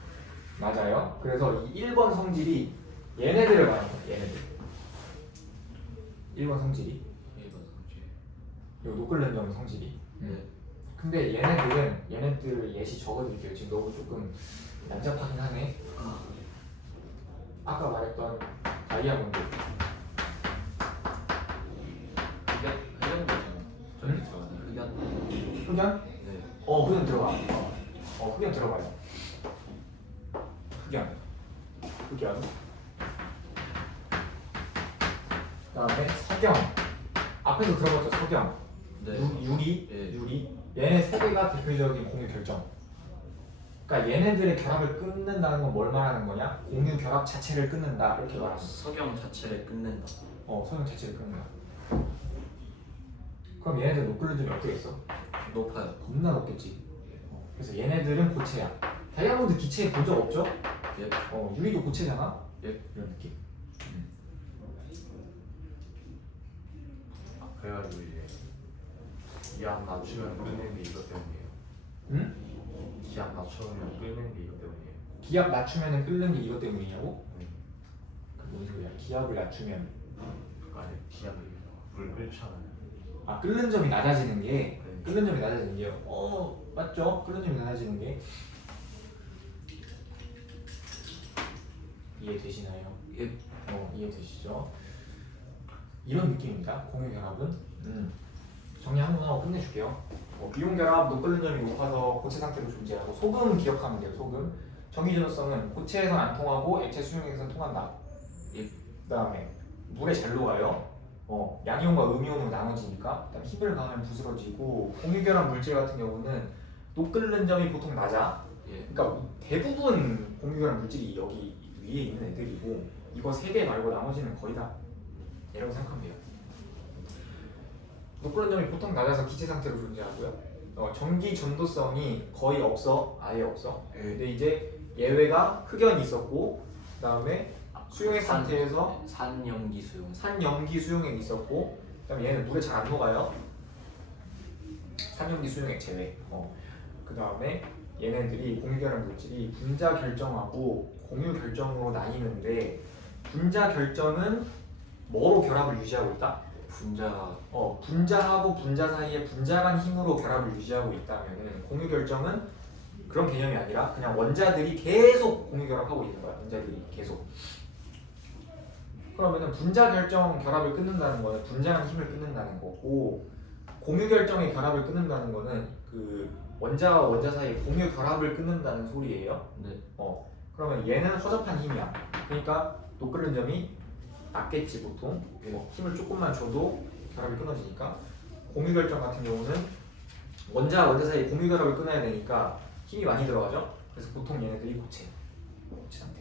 낮아요. 그래서 이 1번 성질이 얘네들을 말하는 거야. 얘네들 1번 성질이 요 녹끓는 점 성질이. 근데 얘네들 예시 적어드릴게요. 지금 너무 조금 난잡하긴 하네. 아까 말했던 다이아몬드. 흑연도잖아. 저기 응? 들어가는 흑연. 흑연? 네. 흑연 들어가. 흑연 들어가요. 흑연. 그다음에 석영. 앞에서 들어봤죠, 석영. 네. 유리. 예. 유리. 얘네 세 개가 대표적인 공유 결정. 그러니까 얘네들의 결합을 끊는다는 건 뭘 말하는 거냐? 공유 결합 자체를 끊는다 이렇게 말하는 거야. 석영 자체를 끝낸다. 석영 자체를 끊는다. 그럼 얘네들 노클루즘이 어떻게 있어? 높아요. 겁나 높겠지. 그래서 얘네들은 고체야. 다이아몬드 기체 본 적 없죠? 예. 유리도 고체잖아. 예. 이런 느낌. 그래가지고 이제 기압 낮추면 끓는 게 이것 때문이에요. 응? 기압 낮추면 끓는 게 이것 때문이에요. 기압 낮추면은 끓는 게 이것 때문이냐고? 네. 뭔 소리야? 기압을 낮추면 아니 기압을 물 끓잖아요. 끓는 점이 낮아지는 게 네. 끓는 점이 낮아지는 게요. 맞죠? 끓는 점이 낮아지는 게 이해되시나요? 예. 이해되시죠? 이런 느낌입니다. 공유 결합은. 정리 한 번 하고 끝내줄게요. 비용 결합, 끓는 점이 높아서 고체 상태로 존재하고 소금 기억하면 돼요. 소금. 전기 전도성은 고체에선 안 통하고 액체 수용액에선 통한다. 예. 그다음에 물에 잘 녹아요. 양이온과 음이온으로 나눠지니까. 그다음 힘을 가하면 부스러지고 공유 결합 물질 같은 경우는 끓는 점이 보통 낮아. 예. 그러니까 대부분 공유 결합 물질이 여기 위에 있는 애들이고 이거 세 개 말고 나머지는 거의 다 얘라고 생각하면 돼요. 끓는 점이 보통 낮아서 기체 상태로 존재하고요. 전기 전도성이 거의 없어, 아예 없어. 예. 근데 이제 예외가 흑연이 있었고, 그다음에 수용액 상태에서 산염기 수용. 산염기 수용액이 있었고, 그다음에 얘는 물에 잘 안 녹아요. 산염기 수용액 제외. 그다음에 얘네들이 공유 결합 물질이 분자 결정하고 공유 결정으로 나뉘는데 분자 결정은 뭐로 결합을 유지하고 있다? 분자하고 분자 사이에 분자 간 힘으로 결합을 유지하고 있다면은 공유 결정은 그런 개념이 아니라 그냥 원자들이 계속 공유 결합하고 있는 거야. 원자들이 계속. 그러면은 분자 결정 결합을 끊는다는 거는 분자 간 힘을 끊는다는 거고 공유 결정의 결합을 끊는다는 거는 그 원자와 원자 사이에 공유 결합을 끊는다는 소리예요. 네. 그러면 얘는 허접한 힘이야. 그러니까 끓는 점이 낮겠지 보통. 힘을 조금만 줘도 결합이 끊어지니까. 공유 결정 같은 경우는 원자와 원자 사이에 공유 결합을 끊어야 되니까 힘이 많이 들어가죠. 그래서 보통 얘네들이 고체 상태.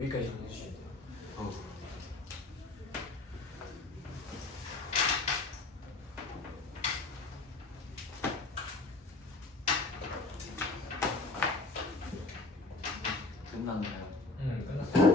여기까지 정리해 주시면 돼요. 끝났나요? 끝났어.